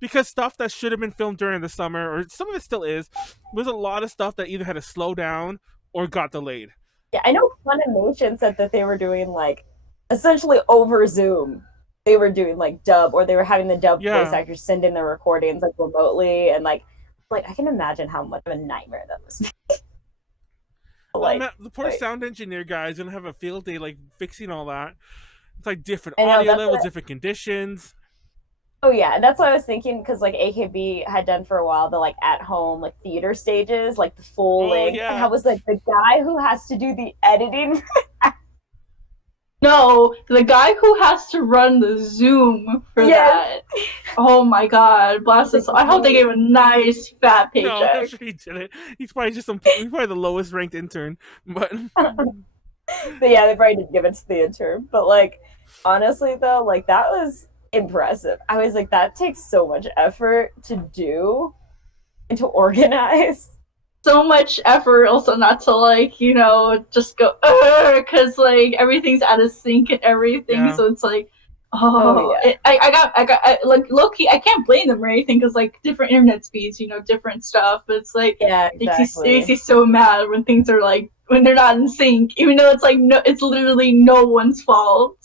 Because stuff that should have been filmed during the summer, or some of it still is, there's a lot of stuff that either had to slow down or got delayed. Yeah, I know Funimation said that they were doing like essentially over Zoom. They were doing like dub, or they were having the dub voice actors send in their recordings like remotely, and like I can imagine how much of a nightmare that was. The poor sound engineer guy is gonna have a field day like fixing all that. It's like different audio levels, different conditions. Oh yeah, that's what I was thinking, because like AKB had done for a while the like at home like theater stages, like the full length. And I was like, the guy who has to do the editing. No, the guy who has to run the Zoom for that. Oh my god, blast his. I hope they gave a nice fat paycheck. No, I'm sure he did it. He's probably he's probably the lowest ranked intern. But yeah, they probably didn't give it to the intern. But like honestly though, like that was impressive. I was like, that takes so much effort to do and to organize. so much effort also not to like, you know, just go because like everything's out of sync and everything. So it's like, like low key, I can't blame them or anything because like different internet speeds, you know, different stuff. But it's like it makes you so mad when things are like when they're not in sync, even though it's like no, it's literally no one's fault.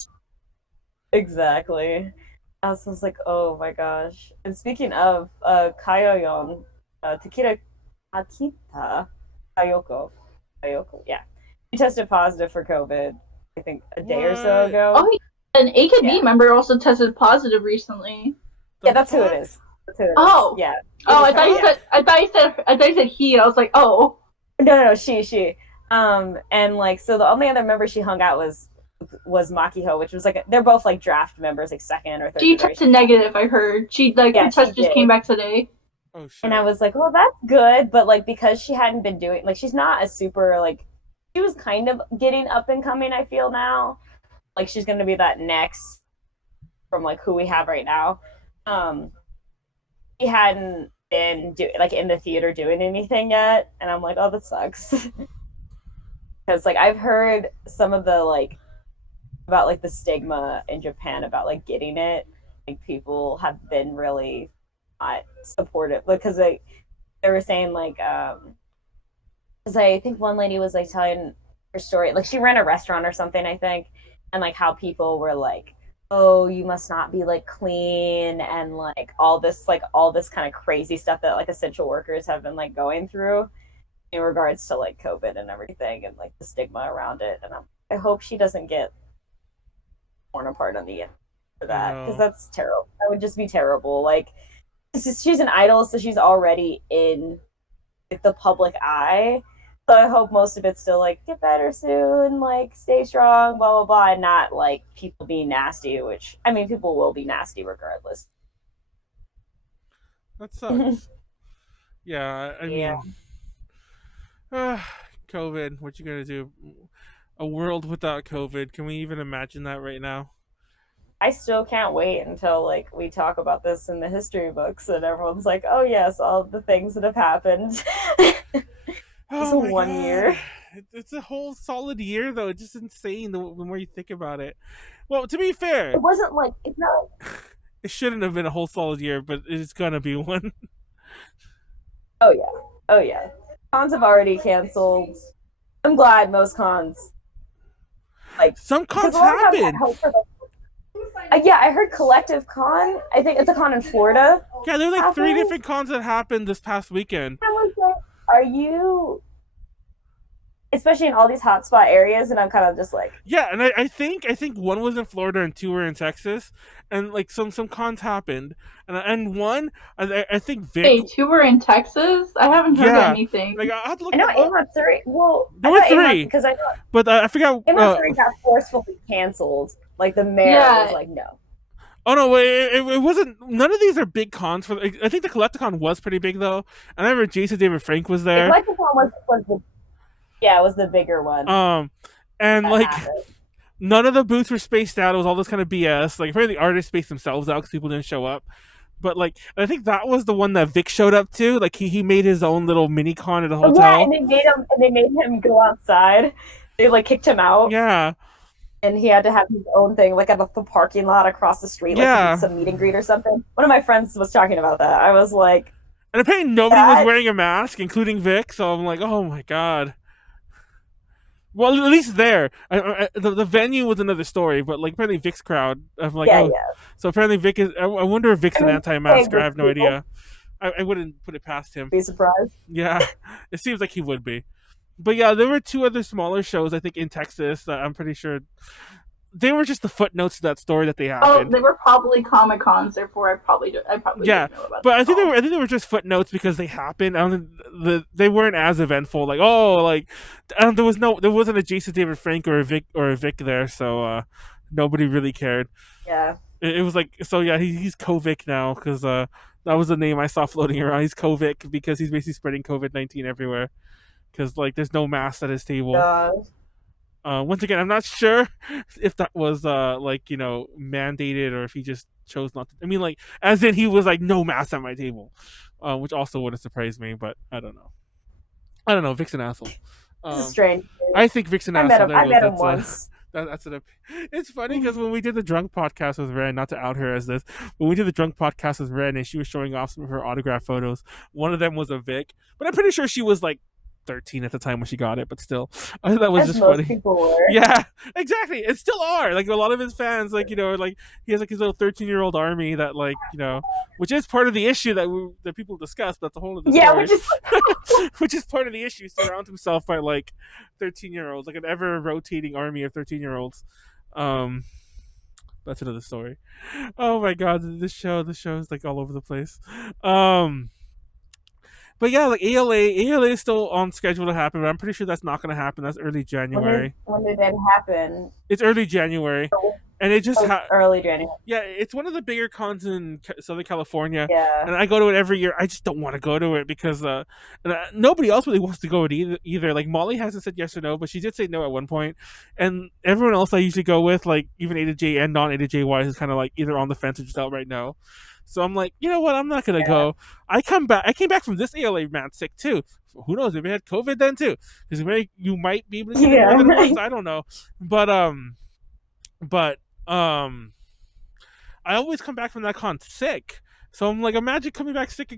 Exactly. I was just like, oh my gosh. And speaking of Kayoyon, Akita Kayoko, yeah, he tested positive for COVID. I think a day or so ago. Oh, an AKB member also tested positive recently. Yeah, that's who it is. Oh, yeah. Oh, I thought you said he. I was like, oh. No, she. And like, so the only other member she hung out was Makiho, which was like they're both like draft members, like second or third. She tested negative. I heard she like her test just came back today. Oh shit. And I was like, well, that's good, but like because she hadn't been doing like she's not a super like she was kind of getting up and coming. I feel now, like she's gonna be that next from like who we have right now. He hadn't been like in the theater doing anything yet, and I'm like, oh, that sucks. Because like I've heard some of the like about like the stigma in Japan about like getting it. Like people have been really not supportive because they were saying like because I think one lady was like telling her story, like she ran a restaurant or something, I think, and like how people were like, oh, you must not be like clean and like all this kind of crazy stuff that like essential workers have been like going through in regards to like COVID and everything and like the stigma around it. And I hope she doesn't get torn apart on the end for that because that's terrible. That would just be terrible. Like she's an idol, so she's already in like, the public eye. So I hope most of it's still like get better soon, like stay strong, blah blah blah, and not like people being nasty. Which I mean, people will be nasty regardless. That sucks. Yeah, I mean, COVID. What you gonna do? A world without COVID. Can we even imagine that right now? I still can't wait until like we talk about this in the history books and everyone's like, oh yes, all the things that have happened. Oh, 1 year. It's a whole solid year though. It's just insane the more you think about it. Well, to be fair, it wasn't like it's not. It shouldn't have been a whole solid year, but it's gonna be one. Oh yeah. Cons have already canceled. I'm glad most cons. Like some cons happen. Yeah, I heard Collective Con. I think it's a con in Florida. Yeah, there were like 3 different cons that happened this past weekend. I was like, are you... Especially in all these hotspot areas, and I'm kind of just like... Yeah, and I think one was in Florida and 2 were in Texas, and like some cons happened, and one I think Vic. Wait, 2 were in Texas? I haven't heard anything. Like I had to look. I know Aimot 3. Well, there were 3 because I thought, but I forgot. Aimot 3 got forcefully canceled. Like the mayor was like, no. Oh no! It wasn't. None of these are big cons. I think the Collecticon was pretty big though. I remember Jason David Frank was there. The Collecticon was the. Yeah, it was the bigger one. And like, none of the booths were spaced out. It was all this kind of BS. Like, apparently the artists spaced themselves out because people didn't show up. But like, I think that was the one that Vic showed up to. Like, he made his own little mini con at a hotel. Yeah, and they made him go outside. They like kicked him out. Yeah. And he had to have his own thing, like at the parking lot across the street, like some meet and greet or something. One of my friends was talking about that. I was like, and apparently nobody was wearing a mask, including Vic. So I'm like, oh my god. Well, at least there. The venue was another story, but like apparently Vic's crowd. I'm like, so apparently Vic is. I wonder if Vic's an anti-masker. I have no idea. I wouldn't put it past him. Be surprised. Yeah, it seems like he would be. But yeah, there were 2 other smaller shows, I think, in Texas that I'm pretty sure they were just the footnotes to that story that they happened. Oh, they were probably Comic Cons, therefore I probably didn't know about but I think they were just footnotes because they happened. I don't think they weren't as eventful. Like there wasn't a Jason David Frank or a Vic there, so nobody really cared. Yeah, it was like he's Kovic now because that was the name I saw floating around. He's Kovic because he's basically spreading COVID-19 everywhere. Because like there's no mask at his table. Once again, I'm not sure if that was mandated or if he just chose not to. I mean, like as in he was like no mask at my table, which also would have surprised me, but I don't know. I don't know, Vic's an asshole. This is strange. I think Vic's an asshole. There I met him once. That's an. It's funny because when we did the drunk podcast with Ren, not to out her as this, when we did the drunk podcast with Ren and she was showing off some of her autograph photos, one of them was a Vic, but I'm pretty sure she was like 13 at the time when she got it, but still, I thought that was just most funny. People were. Yeah, exactly. And still are. Like a lot of his fans, like, you know, like he has like his little 13-year-old army that, like, you know, which is part of the issue that people discuss. But that's a whole other story. Which is part of the issue. Surrounds himself by like 13-year-olds, like an ever rotating army of 13-year-olds. That's another story. Oh my god, this show is like all over the place. But yeah, like ALA is still on schedule to happen, but I'm pretty sure that's not going to happen. That's early January. When did that happen? It's early January, and it just early January. Yeah, it's one of the bigger cons in Southern California. Yeah, and I go to it every year. I just don't want to go to it because nobody else really wants to go to it either. Like Molly hasn't said yes or no, but she did say no at one point, and everyone else I usually go with, like even A to J and non A to J wise, is kind of like either on the fence or just outright no. So I'm like, you know what? I'm not gonna go. I came back from this ALA man sick too. Who knows? Maybe I had COVID then too. Because you might be able to get it more than once. I don't know. But I always come back from that con sick. So I'm like, imagine coming back sick.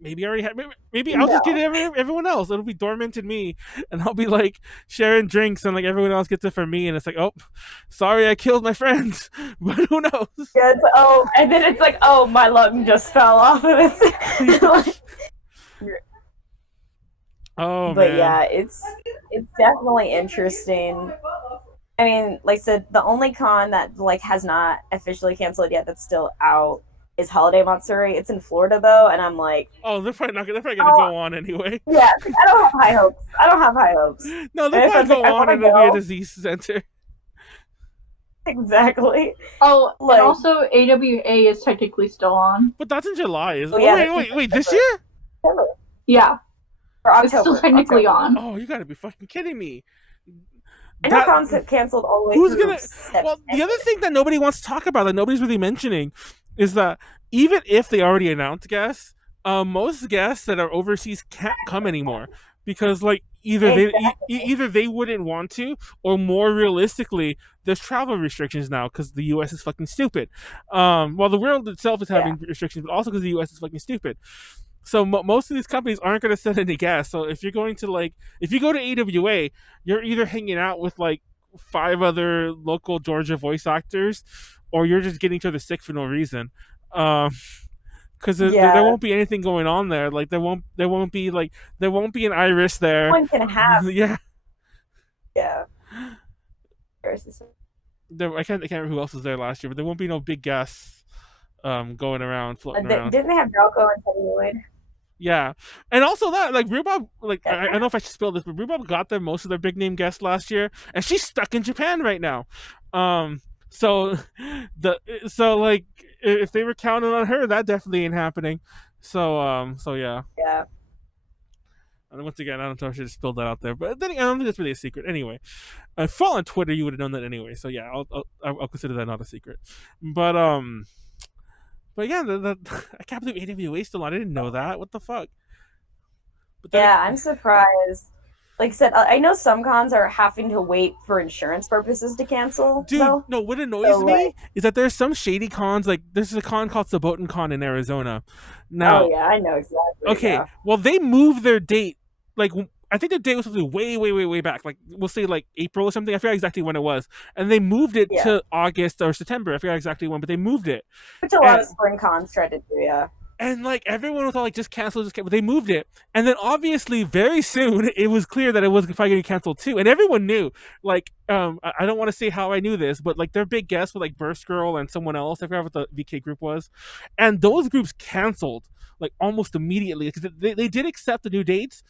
Maybe I already had. Maybe I'll just get everyone else. It'll be dormant in me, and I'll be like sharing drinks, and like everyone else gets it from me, and it's like, oh, sorry, I killed my friends, but who knows? Yeah, and then it's like, oh, my lung just fell off of it. Oh, but man. Yeah, it's definitely interesting. I mean, like I said, the only con that like has not officially canceled yet that's still out is Holiday Matsuri. It's in Florida though, and I'm like, oh, they're probably gonna go on anyway. Yeah, I don't have high hopes. No, they'll probably go on and it'll be a disease center. Exactly. Oh, and also AWA is technically still on. But that's in July, isn't it? Wait, this year? Yeah. For October. It's still technically on. Oh, you gotta be fucking kidding me. I know cons have canceled all the way who's gonna? Well, the other thing that nobody wants to talk about, that nobody's really mentioning, is that even if they already announced guests, most guests that are overseas can't come anymore because, like, either they wouldn't want to, or more realistically, there's travel restrictions now because the U.S. is fucking stupid. Well, the world itself is having restrictions, but also because the U.S. is fucking stupid. So most of these companies aren't going to send any guests. So if you go to AWA, you're either hanging out with like 5 other local Georgia voice actors, or you're just getting each other sick for no reason. Because there won't be anything going on there. Like there won't be an Irish there. One can have. Yeah. I can't remember who else was there last year, but there won't be no big guests going around, floating around. Didn't they have Ralco and Teddy Lloyd? Yeah, and also that, like, Rhubarb, like, I don't know if I should spill this, but Rhubarb got them most of their big name guests last year, and she's stuck in Japan right now. So like, if they were counting on her, that definitely ain't happening. So yeah. Yeah. And once again, I don't know if I should have spilled that out there, but then I don't think that's really a secret. Anyway, if you follow on Twitter, you would have known that anyway. So yeah, I'll consider that not a secret. But yeah, I can't believe AWA still on. I didn't know that. What the fuck? I'm surprised. Like I said, I know some cons are having to wait for insurance purposes to cancel. Dude, though. No, what annoys me is that there's some shady cons. Like, there's a con called Saboten Con in Arizona. Now, oh, yeah, I know exactly. Okay, well, they moved their date. Like, I think the date was supposed to be way back. Like, we'll say, like, April or something. I forget exactly when it was. And they moved it to August or September. I forget exactly when, but they moved it. Which a lot of spring cons tried to do, yeah. And, like, everyone was all like, just cancel. But they moved it. And then, obviously, very soon, it was clear that it was probably going to cancel, too. And everyone knew. Like, I don't want to say how I knew this, but, like, their big guests were, like, Burst Girl and someone else. I forgot what the VK group was. And those groups canceled, like, almost immediately. Because they did accept the new dates.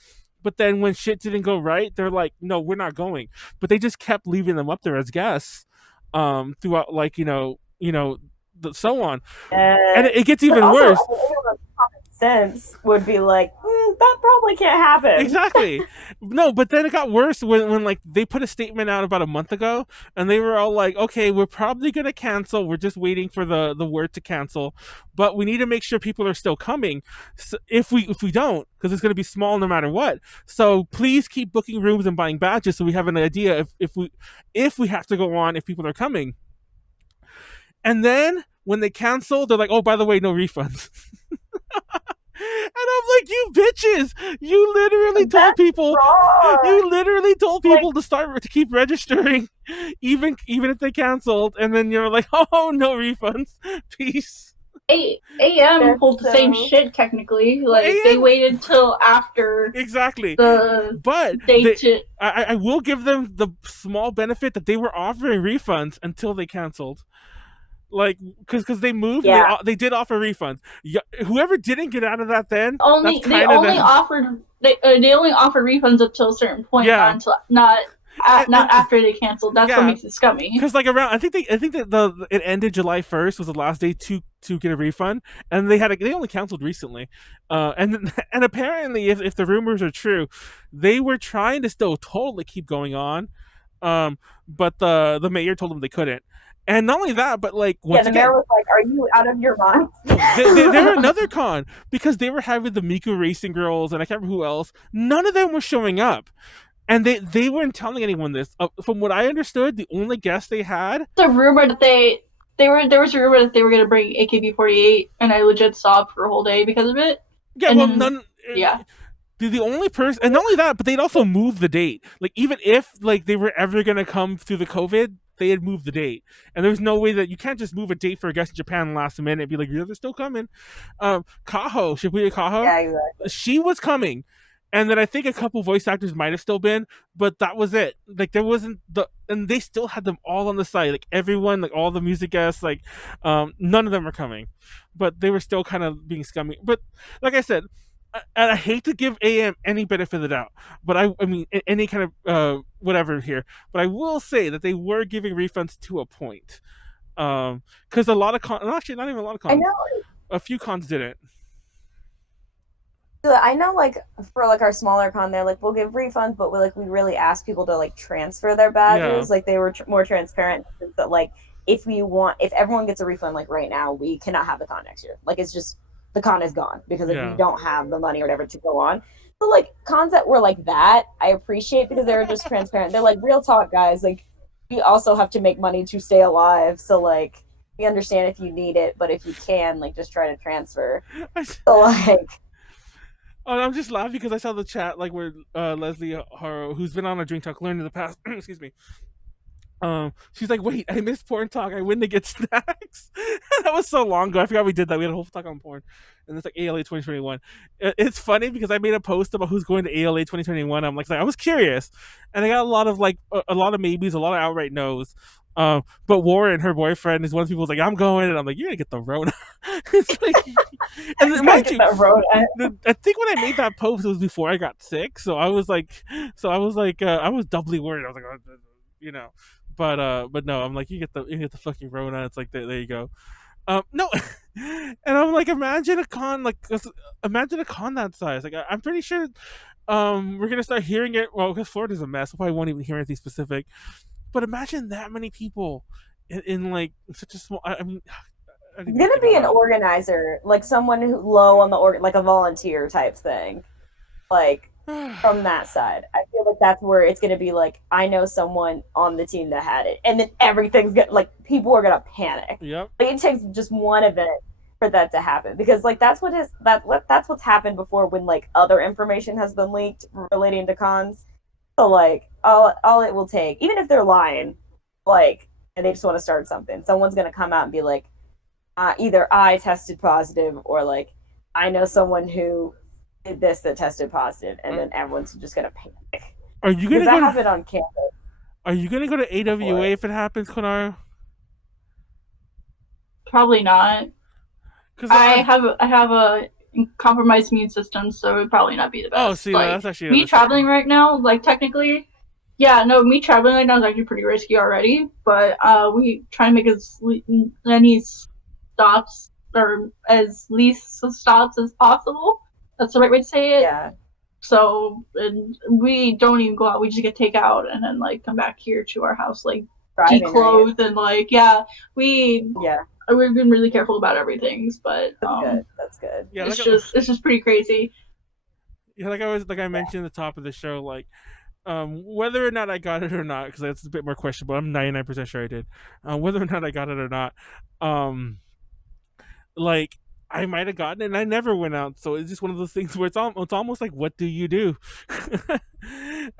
But then when shit didn't go right, they're like, no, we're not going. But they just kept leaving them up there as guests throughout, like, so on. And it gets even worse. sense would be like, that probably can't happen. Exactly. No, but then it got worse when like they put a statement out about a month ago, and they were all like, "Okay, we're probably gonna cancel. We're just waiting for the word to cancel, but we need to make sure people are still coming. So if we don't, because it's gonna be small no matter what. So please keep booking rooms and buying badges, so we have an idea if we have to go on if people are coming." And then when they cancel, they're like, "Oh, by the way, no refunds." And I'm like, you bitches! You literally told people. You literally told people to keep registering, even if they canceled, and then you're like, "Oh, no refunds, peace." AM pulled the same shit technically. Like they waited till after exactly but I will give them the small benefit that they were offering refunds until they canceled. Like, because they moved, they did offer refunds. Whoever didn't get out of that, then they only offered refunds up till a certain point, not after they canceled. That's what makes it scummy. Because like around, I think that it ended July 1st was the last day to get a refund, and they only canceled recently, and apparently if the rumors are true, they were trying to still totally keep going on, but the mayor told them they couldn't. And not only that, but like the mayor was like, "Are you out of your mind?" they were another con because they were having the Miku Racing girls and I can't remember who else. None of them were showing up, and they weren't telling anyone this. From what I understood, the only guest they had. The rumor that there was a rumor that they were going to bring AKB48, and I legit sobbed for a whole day because of it. Yeah, and well, none. Yeah. The only person, and not only that, but they'd also moved the date. Like even if like they were ever gonna come through the COVID, they had moved the date, and there's no way that you can't just move a date for a guest in Japan last minute and be like, "Yeah, they're still coming." Kaho, Shibuya Kaho, exactly. She was coming, and then I think a couple voice actors might have still been, but that was it. Like there wasn't and they still had them all on the site. Like everyone, like all the music guests, like none of them are coming, but they were still kind of being scummy. But like I said. And I hate to give AM any benefit of the doubt, but I mean any kind of whatever here. But I will say that they were giving refunds to a point, because a lot of actually not even a lot of cons. I know a few cons didn't. I know, like for like our smaller con, they're like, we'll give refunds, but we really ask people to like transfer their badges. Like they were more transparent that like if everyone gets a refund like right now, we cannot have the con next year. Like it's just. The con is gone because like, we don't have the money or whatever to go on. So like cons that were like that, I appreciate because they were just transparent. They're like, real talk, guys. Like we also have to make money to stay alive. So like we understand if you need it, but if you can, like just try to transfer. So like. Oh, I'm just laughing because I saw the chat like where Leslie Haro, who's been on a Drink Talk Learn in the past, excuse me. She's like, "Wait, I missed porn talk. I win to get snacks." That was so long ago. I forgot we did that. We had a whole talk on porn, and it's like ALA 2021. It's funny because I made a post about who's going to ALA 2021. I'm like, I was curious, and I got a lot of like a lot of maybes, a lot of outright no's. But Warren, her boyfriend, is one of the people who's like, "I'm going," and I'm like, "You're gonna get the Rona." It's like, and then, mind you, I think when I made that post, it was before I got sick, so I was like, I was doubly worried. I was like, you know. But no, I'm like, you get the fucking Rona. It's like there you go. No, and I'm like, imagine a con that size. Like I'm pretty sure, we're gonna start hearing it. Well, because Florida's a mess, we probably won't even hear anything specific. But imagine that many people in like such a small. I mean, it's gonna be an organizer, like someone who low on the like a volunteer type thing, like. From that side, I feel like that's where it's going to be like, I know someone on the team that had it, and then everything's gonna like people are going to panic. Yep. Like it takes just one event for that to happen because like that's what's happened before when like other information has been leaked relating to cons. So like all it will take, even if they're lying, like and they just want to start something, someone's going to come out and be like, either I tested positive or like I know someone who. This that tested positive, and then everyone's just gonna panic. Are you gonna that happen on campus? Are you gonna go to AWA if it happens, Konaru? Probably not. I have a compromised immune system, so it would probably not be the best. Oh, see, like, that's actually me traveling right now. Like technically, me traveling right now is actually pretty risky already. But we try to make as many stops or as least stops as possible. That's the right way to say it. Yeah. So, and we don't even go out. We just get takeout and then like come back here to our house, like declothed, right? And like, we've been really careful about everything. But that's good. Yeah, it's just pretty crazy. Yeah, I mentioned at the top of the show, like, whether or not I got it or not, because that's a bit more questionable. I'm 99% sure I did. Whether or not I got it or not, like, I might have gotten it, and I never went out. So it's just one of those things where it's almost like, what do you do?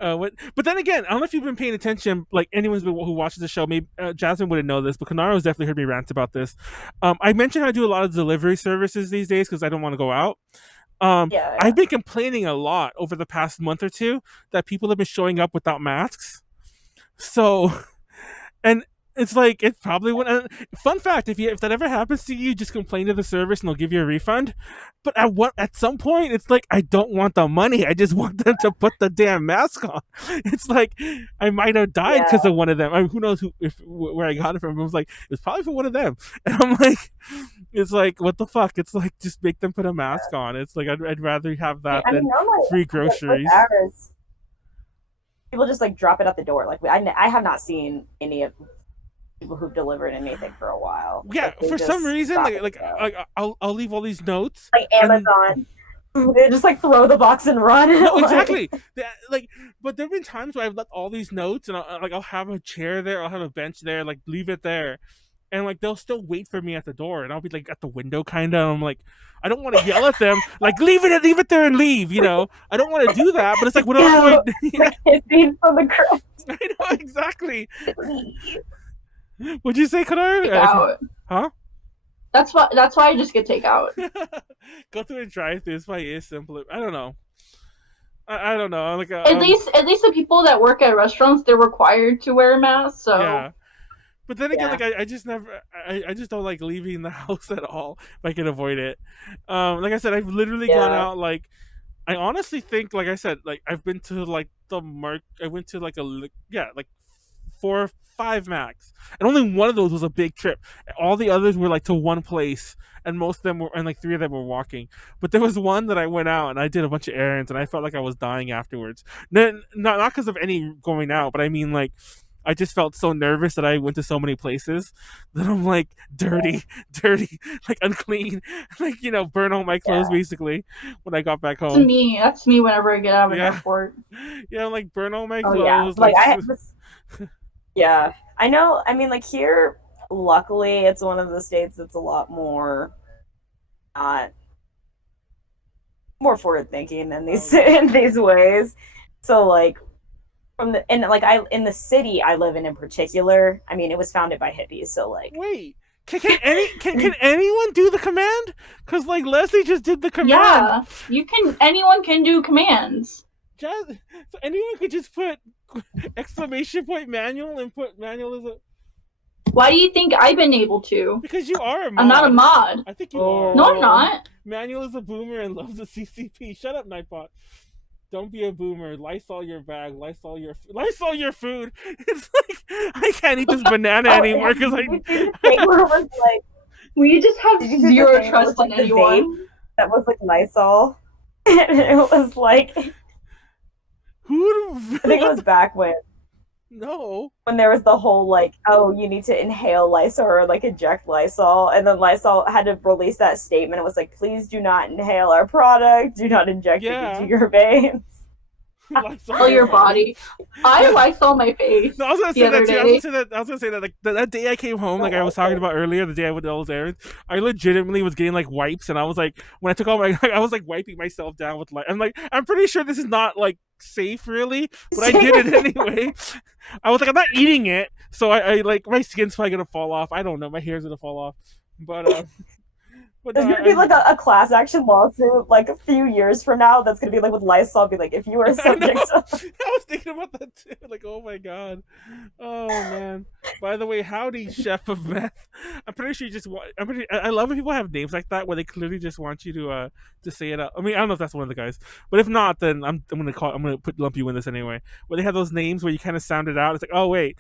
But then again, I don't know if you've been paying attention. Like, anyone who watches the show, maybe Jasmine wouldn't know this, but Konaru has definitely heard me rant about this. I mentioned how I do a lot of delivery services these days because I don't want to go out. I've been complaining a lot over the past month or two that people have been showing up without masks. So, and it's like, it probably wouldn't. Fun fact: if that ever happens to you, just complain to the service and they'll give you a refund. But at some point, it's like, I don't want the money. I just want them to put the damn mask on. It's like, I might have died because of one of them. I mean, who knows where I got it from? It was like, it's probably for one of them. And I'm like, it's like, what the fuck? It's like, just make them put a mask on. It's like, I'd rather have that than free groceries. People just like drop it at the door. Like, I have not seen any of people who've delivered anything for a while. Yeah, like, for some reason, like I'll leave all these notes. Like Amazon. They just like throw the box and run. No, exactly. But there've been times where I've left all these notes, and I'll have a chair there, I'll have a bench there, like, leave it there, and like they'll still wait for me at the door, and I'll be like at the window kind of. I'm like, I don't want to yell at them, like, leave it there and leave. You know, I don't want to do that, but it's like, what else? Hissing from the crowd. I know, exactly. What'd you say, Konaru? Huh? That's why I just get takeout. Go through a drive-thru. It's probably simpler. I don't know. I don't know. Like, at least the people that work at restaurants, they're required to wear a mask. So yeah. But then again, like, I just don't like leaving the house at all if I can avoid it. Like I said, I've literally gone out, like, I honestly think, like I said, like, I've been to like I went to like 4 or 5 max, and only one of those was a big trip. All the others were like to one place, and most of them were, and like 3 of them were walking. But there was one that I went out and I did a bunch of errands, and I felt like I was dying afterwards. Not because of any going out, but I mean, like, I just felt so nervous that I went to so many places that I'm like dirty, like unclean, like, you know, burn all my clothes basically when I got back home. That's me whenever I get out of an airport. Yeah, like, burn all my clothes. Like, I have this. Yeah, I know. I mean, like, here, luckily, it's one of the states that's a lot more forward thinking in these ways. So, like, in the city I live in particular, I mean, it was founded by hippies. So, like, wait, can anyone do the command? Because, like, Leslie just did the command. Yeah, anyone can do commands. So anyone could just put !Manuel and put Manuel as a... Why do you think I've been able to? Because you are a mod. I'm not a mod. I think you are. No, I'm not. Manuel is a boomer and loves the CCP. Shut up, Nightbot. Don't be a boomer. Lysol your bag. Lysol your food. It's like, I can't eat this banana anymore because we just have zero trust in anyone. That was like Lysol. And it was like... I think it was back when... No. When there was the whole, like, oh, you need to inhale Lysol or, like, eject Lysol. And then Lysol had to release that statement. It was like, please do not inhale our product. Do not inject it into your veins. Lysol your body. I Lysol my face. No, I was gonna say that too. I was gonna say that, like, that day I came home, like I was talking about earlier, the day I went to all those errands, I legitimately was getting like wipes, and I was like, when I took all my, I was like wiping myself down with, like, I'm like, I'm pretty sure this is not like safe really, but I did it anyway. I was like, I'm not eating it, so I like, my skin's probably gonna fall off. I don't know, my hair's gonna fall off, but there's gonna be like a class action lawsuit like a few years from now that's gonna be like with Lysol, be like, if you are subject to... I was thinking about that too, like, oh my god. Oh man. By the way, howdy, Chef of Meth. I'm pretty sure you just I love when people have names like that where they clearly just want you to say it out. I mean, I don't know if that's one of the guys, but if not, then I'm gonna lump you in this anyway. Where they have those names where you kind of sound it out. It's like, oh wait,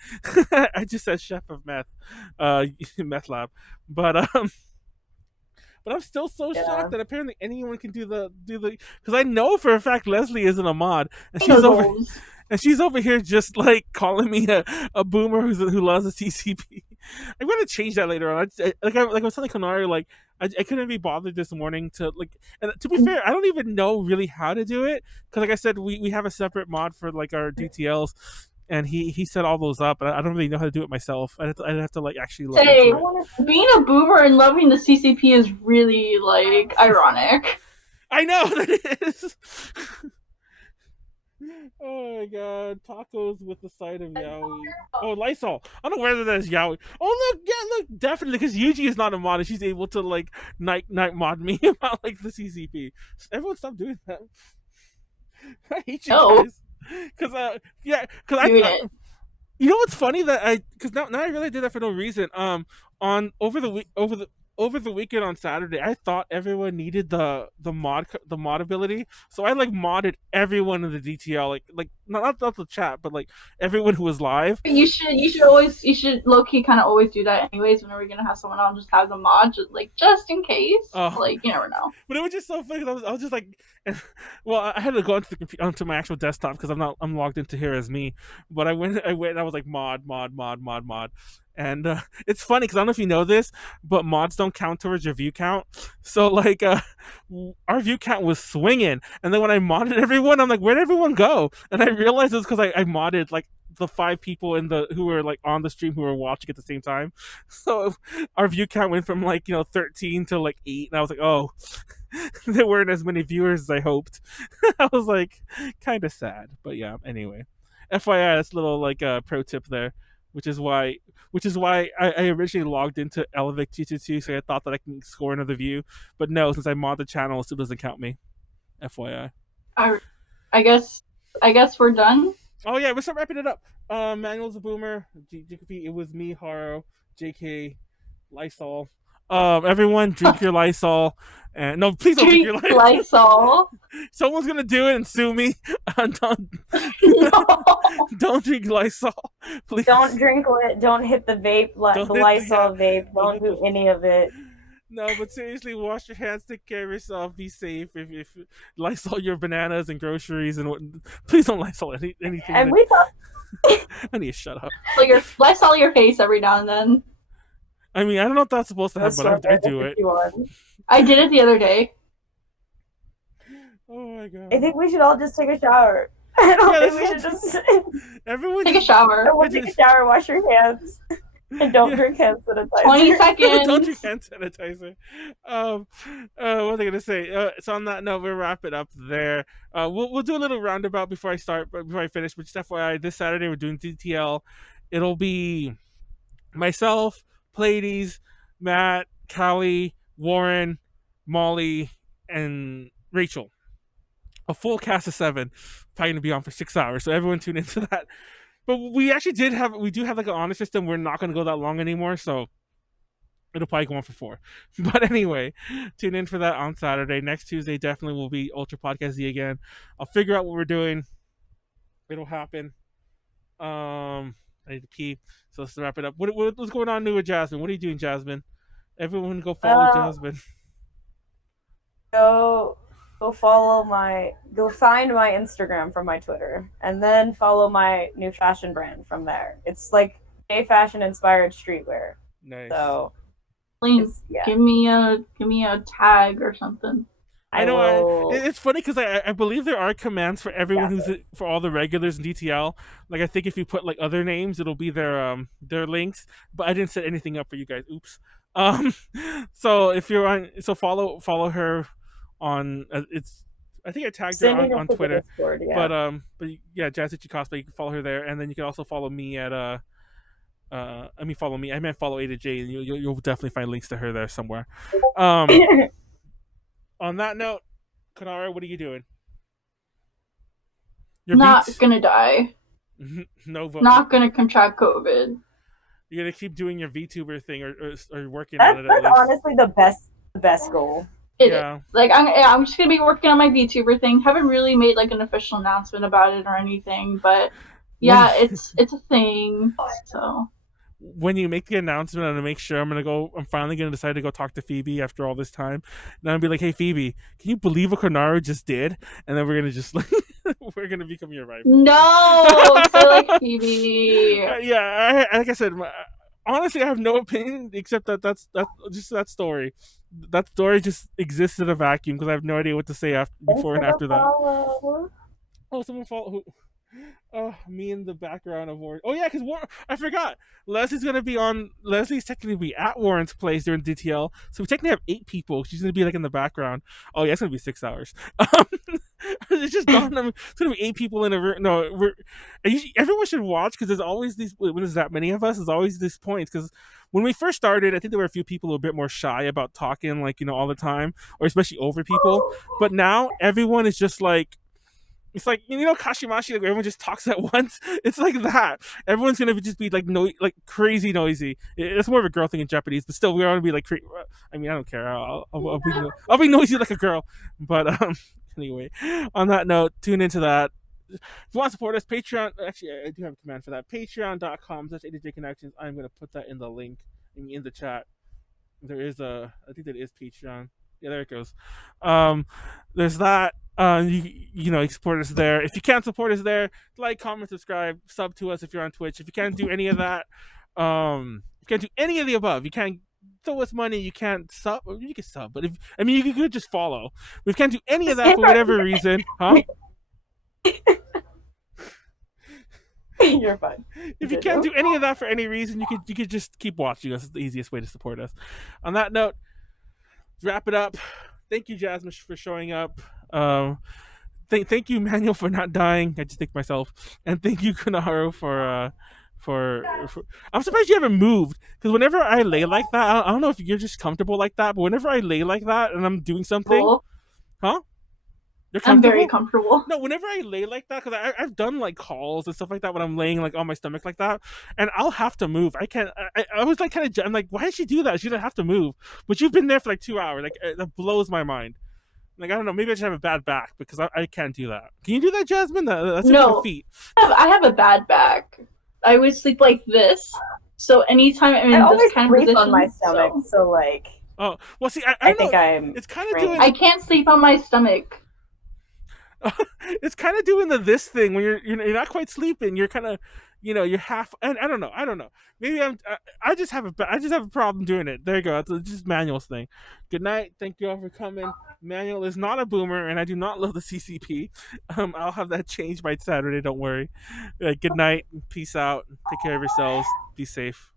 I just said Chef of Meth, Meth Lab, but but I'm still so shocked that apparently anyone can do the because I know for a fact Leslie isn't a mod, and she's over here just like calling me a boomer who loves the CCP. I'm gonna change that later on. I was telling Konaru, like I couldn't be bothered this morning to like. And to be fair, I don't even know really how to do it because, like I said, we have a separate mod for like our DTLs, and he set all those up. And I don't really know how to do it myself. I'd have to like actually look into it. Being a boomer and loving the CCP is really like ironic. I know that is. Oh my god, tacos with the side of yaoi. Oh, Lysol. I don't know whether that's yaoi. Oh look, yeah, look, definitely because Yuji is not a mod and she's able to like night mod me about like the CCP. Everyone stop doing that. I hate you guys. Because you know what's funny that because now I really did that for no reason. On over the weekend on Saturday, I thought everyone needed the mod ability, so I like modded everyone in the DTL, like not the chat, but like everyone who was live. You should low key kind of always do that anyways. Whenever you're gonna have someone on, just have the mod, just in case. Like you never know. But it was just so funny. I was just like, well, I had to go onto my actual desktop because I'm logged into here as me. But I went and I was like mod. And it's funny because I don't know if you know this, but mods don't count towards your view count. So like our view count was swinging, and then when I modded everyone, I'm like, where'd everyone go? And I realized it was because I modded like the 5 people who were like on the stream who were watching at the same time. So our view count went from like 13 to like 8, and I was like, oh, there weren't as many viewers as I hoped. I was like kind of sad, but yeah. Anyway, FYI, that's a little like pro tip there. Which is why I originally logged into Elevic 222, so I thought that I can score another view. But no, since I mod the channel, it still doesn't count me. FYI. I guess we're done. Oh yeah, we're still wrapping it up. Manuel's a boomer. GKP, it was me, Haro, JK, Lysol. Everyone drink your Lysol. And no, please don't drink your Lysol. Someone's gonna do it and sue me. Don't drink Lysol. Please. Don't drink it. Don't hit the vape. The Lysol vape. Don't do any of it. No, but seriously, wash your hands, take care of yourself, be safe. If Lysol your bananas and groceries and please don't Lysol anything. And we thought I need to shut up. So Lysol your face every now and then. I mean, I don't know if that's supposed to happen, but I do it. I did it the other day. Oh my god. I think we should all just take a shower. I don't think we should just everyone take a shower. Everyone take a shower, wash your hands. And don't drink hand sanitizer. 20 seconds. Don't drink hand sanitizer. What was I gonna say? So on that note, we'll wrap it up there. We'll do a little roundabout before I finish. But just FYI, this Saturday we're doing DTL. It'll be myself, Pleiades, Matt, Callie, Warren, Molly, and Rachel. A full cast of 7, probably gonna be on for 6 hours. So everyone tune into that. But we actually do have like an honor system. We're not gonna go that long anymore, so it'll probably go on for 4. But anyway, tune in for that on Saturday. Next Tuesday definitely will be Ultra Podcast Z again. I'll figure out what we're doing. It'll happen. I need to pee, so let's wrap it up. What's going on new with Jasmine? What are you doing, Jasmine? Everyone go follow Jasmine. Go find my Instagram from my Twitter, and then follow my new fashion brand from there. It's like gay fashion inspired streetwear. Nice. So please give me a tag or something. I know. It's funny because I believe there are commands for everyone for all the regulars in DTL. Like I think if you put like other names, it'll be their links. But I didn't set anything up for you guys. Oops. So if you're on, follow her on. I think I tagged her on Twitter. Discord, yeah. But yeah, Jazzichi Cosplay. You can follow her there, and then you can also follow me at follow me. I meant follow A to J, and you'll definitely find links to her there somewhere. On that note, Konaru, what are you doing? Not gonna die. No vote. Not gonna contract COVID. You're gonna keep doing your VTuber thing, or working on it. That's honestly the best goal. Yeah. Like I'm just gonna be working on my VTuber thing. Haven't really made like an official announcement about it or anything, but yeah, it's a thing. So. when you make the announcement, I'm gonna make sure I'm finally gonna decide to go talk to Phoebe after all this time. And I'll be like, hey Phoebe, can you believe what Konaru just did? And then we're gonna just like we're gonna become your rival. No, so like Phoebe. Yeah, like I said, honestly, I have no opinion except that's just that story. That story just exists in a vacuum because I have no idea what to say before and after that. Oh, someone follow who? Oh, me in the background of Warren. Oh yeah, because I forgot. Leslie's gonna be on. Leslie's technically be at Warren's place during DTL, so we technically have 8 people. She's gonna be like in the background. Oh yeah, it's gonna be 6 hours. It's just dawned on me. It's gonna be 8 people in a room. No, everyone should watch because there's always these. When there's that many of us, there's always these points. Because when we first started, I think there were a few people a bit more shy about talking, like all the time, or especially over people. But now everyone is just like. It's like Kashimashi, like everyone just talks at once. It's like that. Everyone's gonna just be like like crazy noisy. It's more of a girl thing in Japanese, but still we want to be like. I mean, I don't care. I'll be noisy like a girl. But anyway, on that note, tune into that. If you want to support us, Patreon. Actually, I do have a command for that. Patreon.com/ADJConnections. I'm gonna put that in the link in the chat. There is I think that is Patreon. Yeah, there it goes. There's that. You know, support us there. If you can't support us there, like, comment, subscribe, sub to us if you're on Twitch. If you can't do any of that, you can't do any of the above. You can't throw us money. You can't sub. You can sub, but you could just follow. If you can't do any of that for whatever reason, huh? You're fine. If you can't do any of that for any reason, you could just keep watching us. It's the easiest way to support us. On that note, wrap it up. Thank you, Jasmine, for showing up. Thank you, Manuel, for not dying. I just think myself, and thank you, Konaru, for. I'm surprised you haven't moved because whenever I lay like that, I don't know if you're just comfortable like that, but whenever I lay like that and I'm doing something, cool. Huh? I'm very comfortable. No, whenever I lay like that, because I've done like calls and stuff like that when I'm laying like on my stomach like that, and I'll have to move. I can't. I was like kind of. I'm like, why did she do that? She didn't have to move. But you've been there for like 2 hours. Like that blows my mind. Like, I don't know. Maybe I just have a bad back because I can't do that. Can you do that, Jasmine? That's no. Like a feat. I have a bad back. I would sleep like this. So anytime I'm in this kind of position, on my stomach. So like. Oh well, see, I think I'm. It's kind of doing. I can't sleep on my stomach. It's kind of doing this thing when you're not quite sleeping. You're kind of, you're half. And I don't know. Maybe I just have a problem doing it. There you go. It's just Manuel's thing. Good night. Thank you all for coming. Manuel is not a boomer, and I do not love the CCP. I'll have that changed by Saturday. Don't worry. Good night. Peace out. Take care of yourselves. Be safe.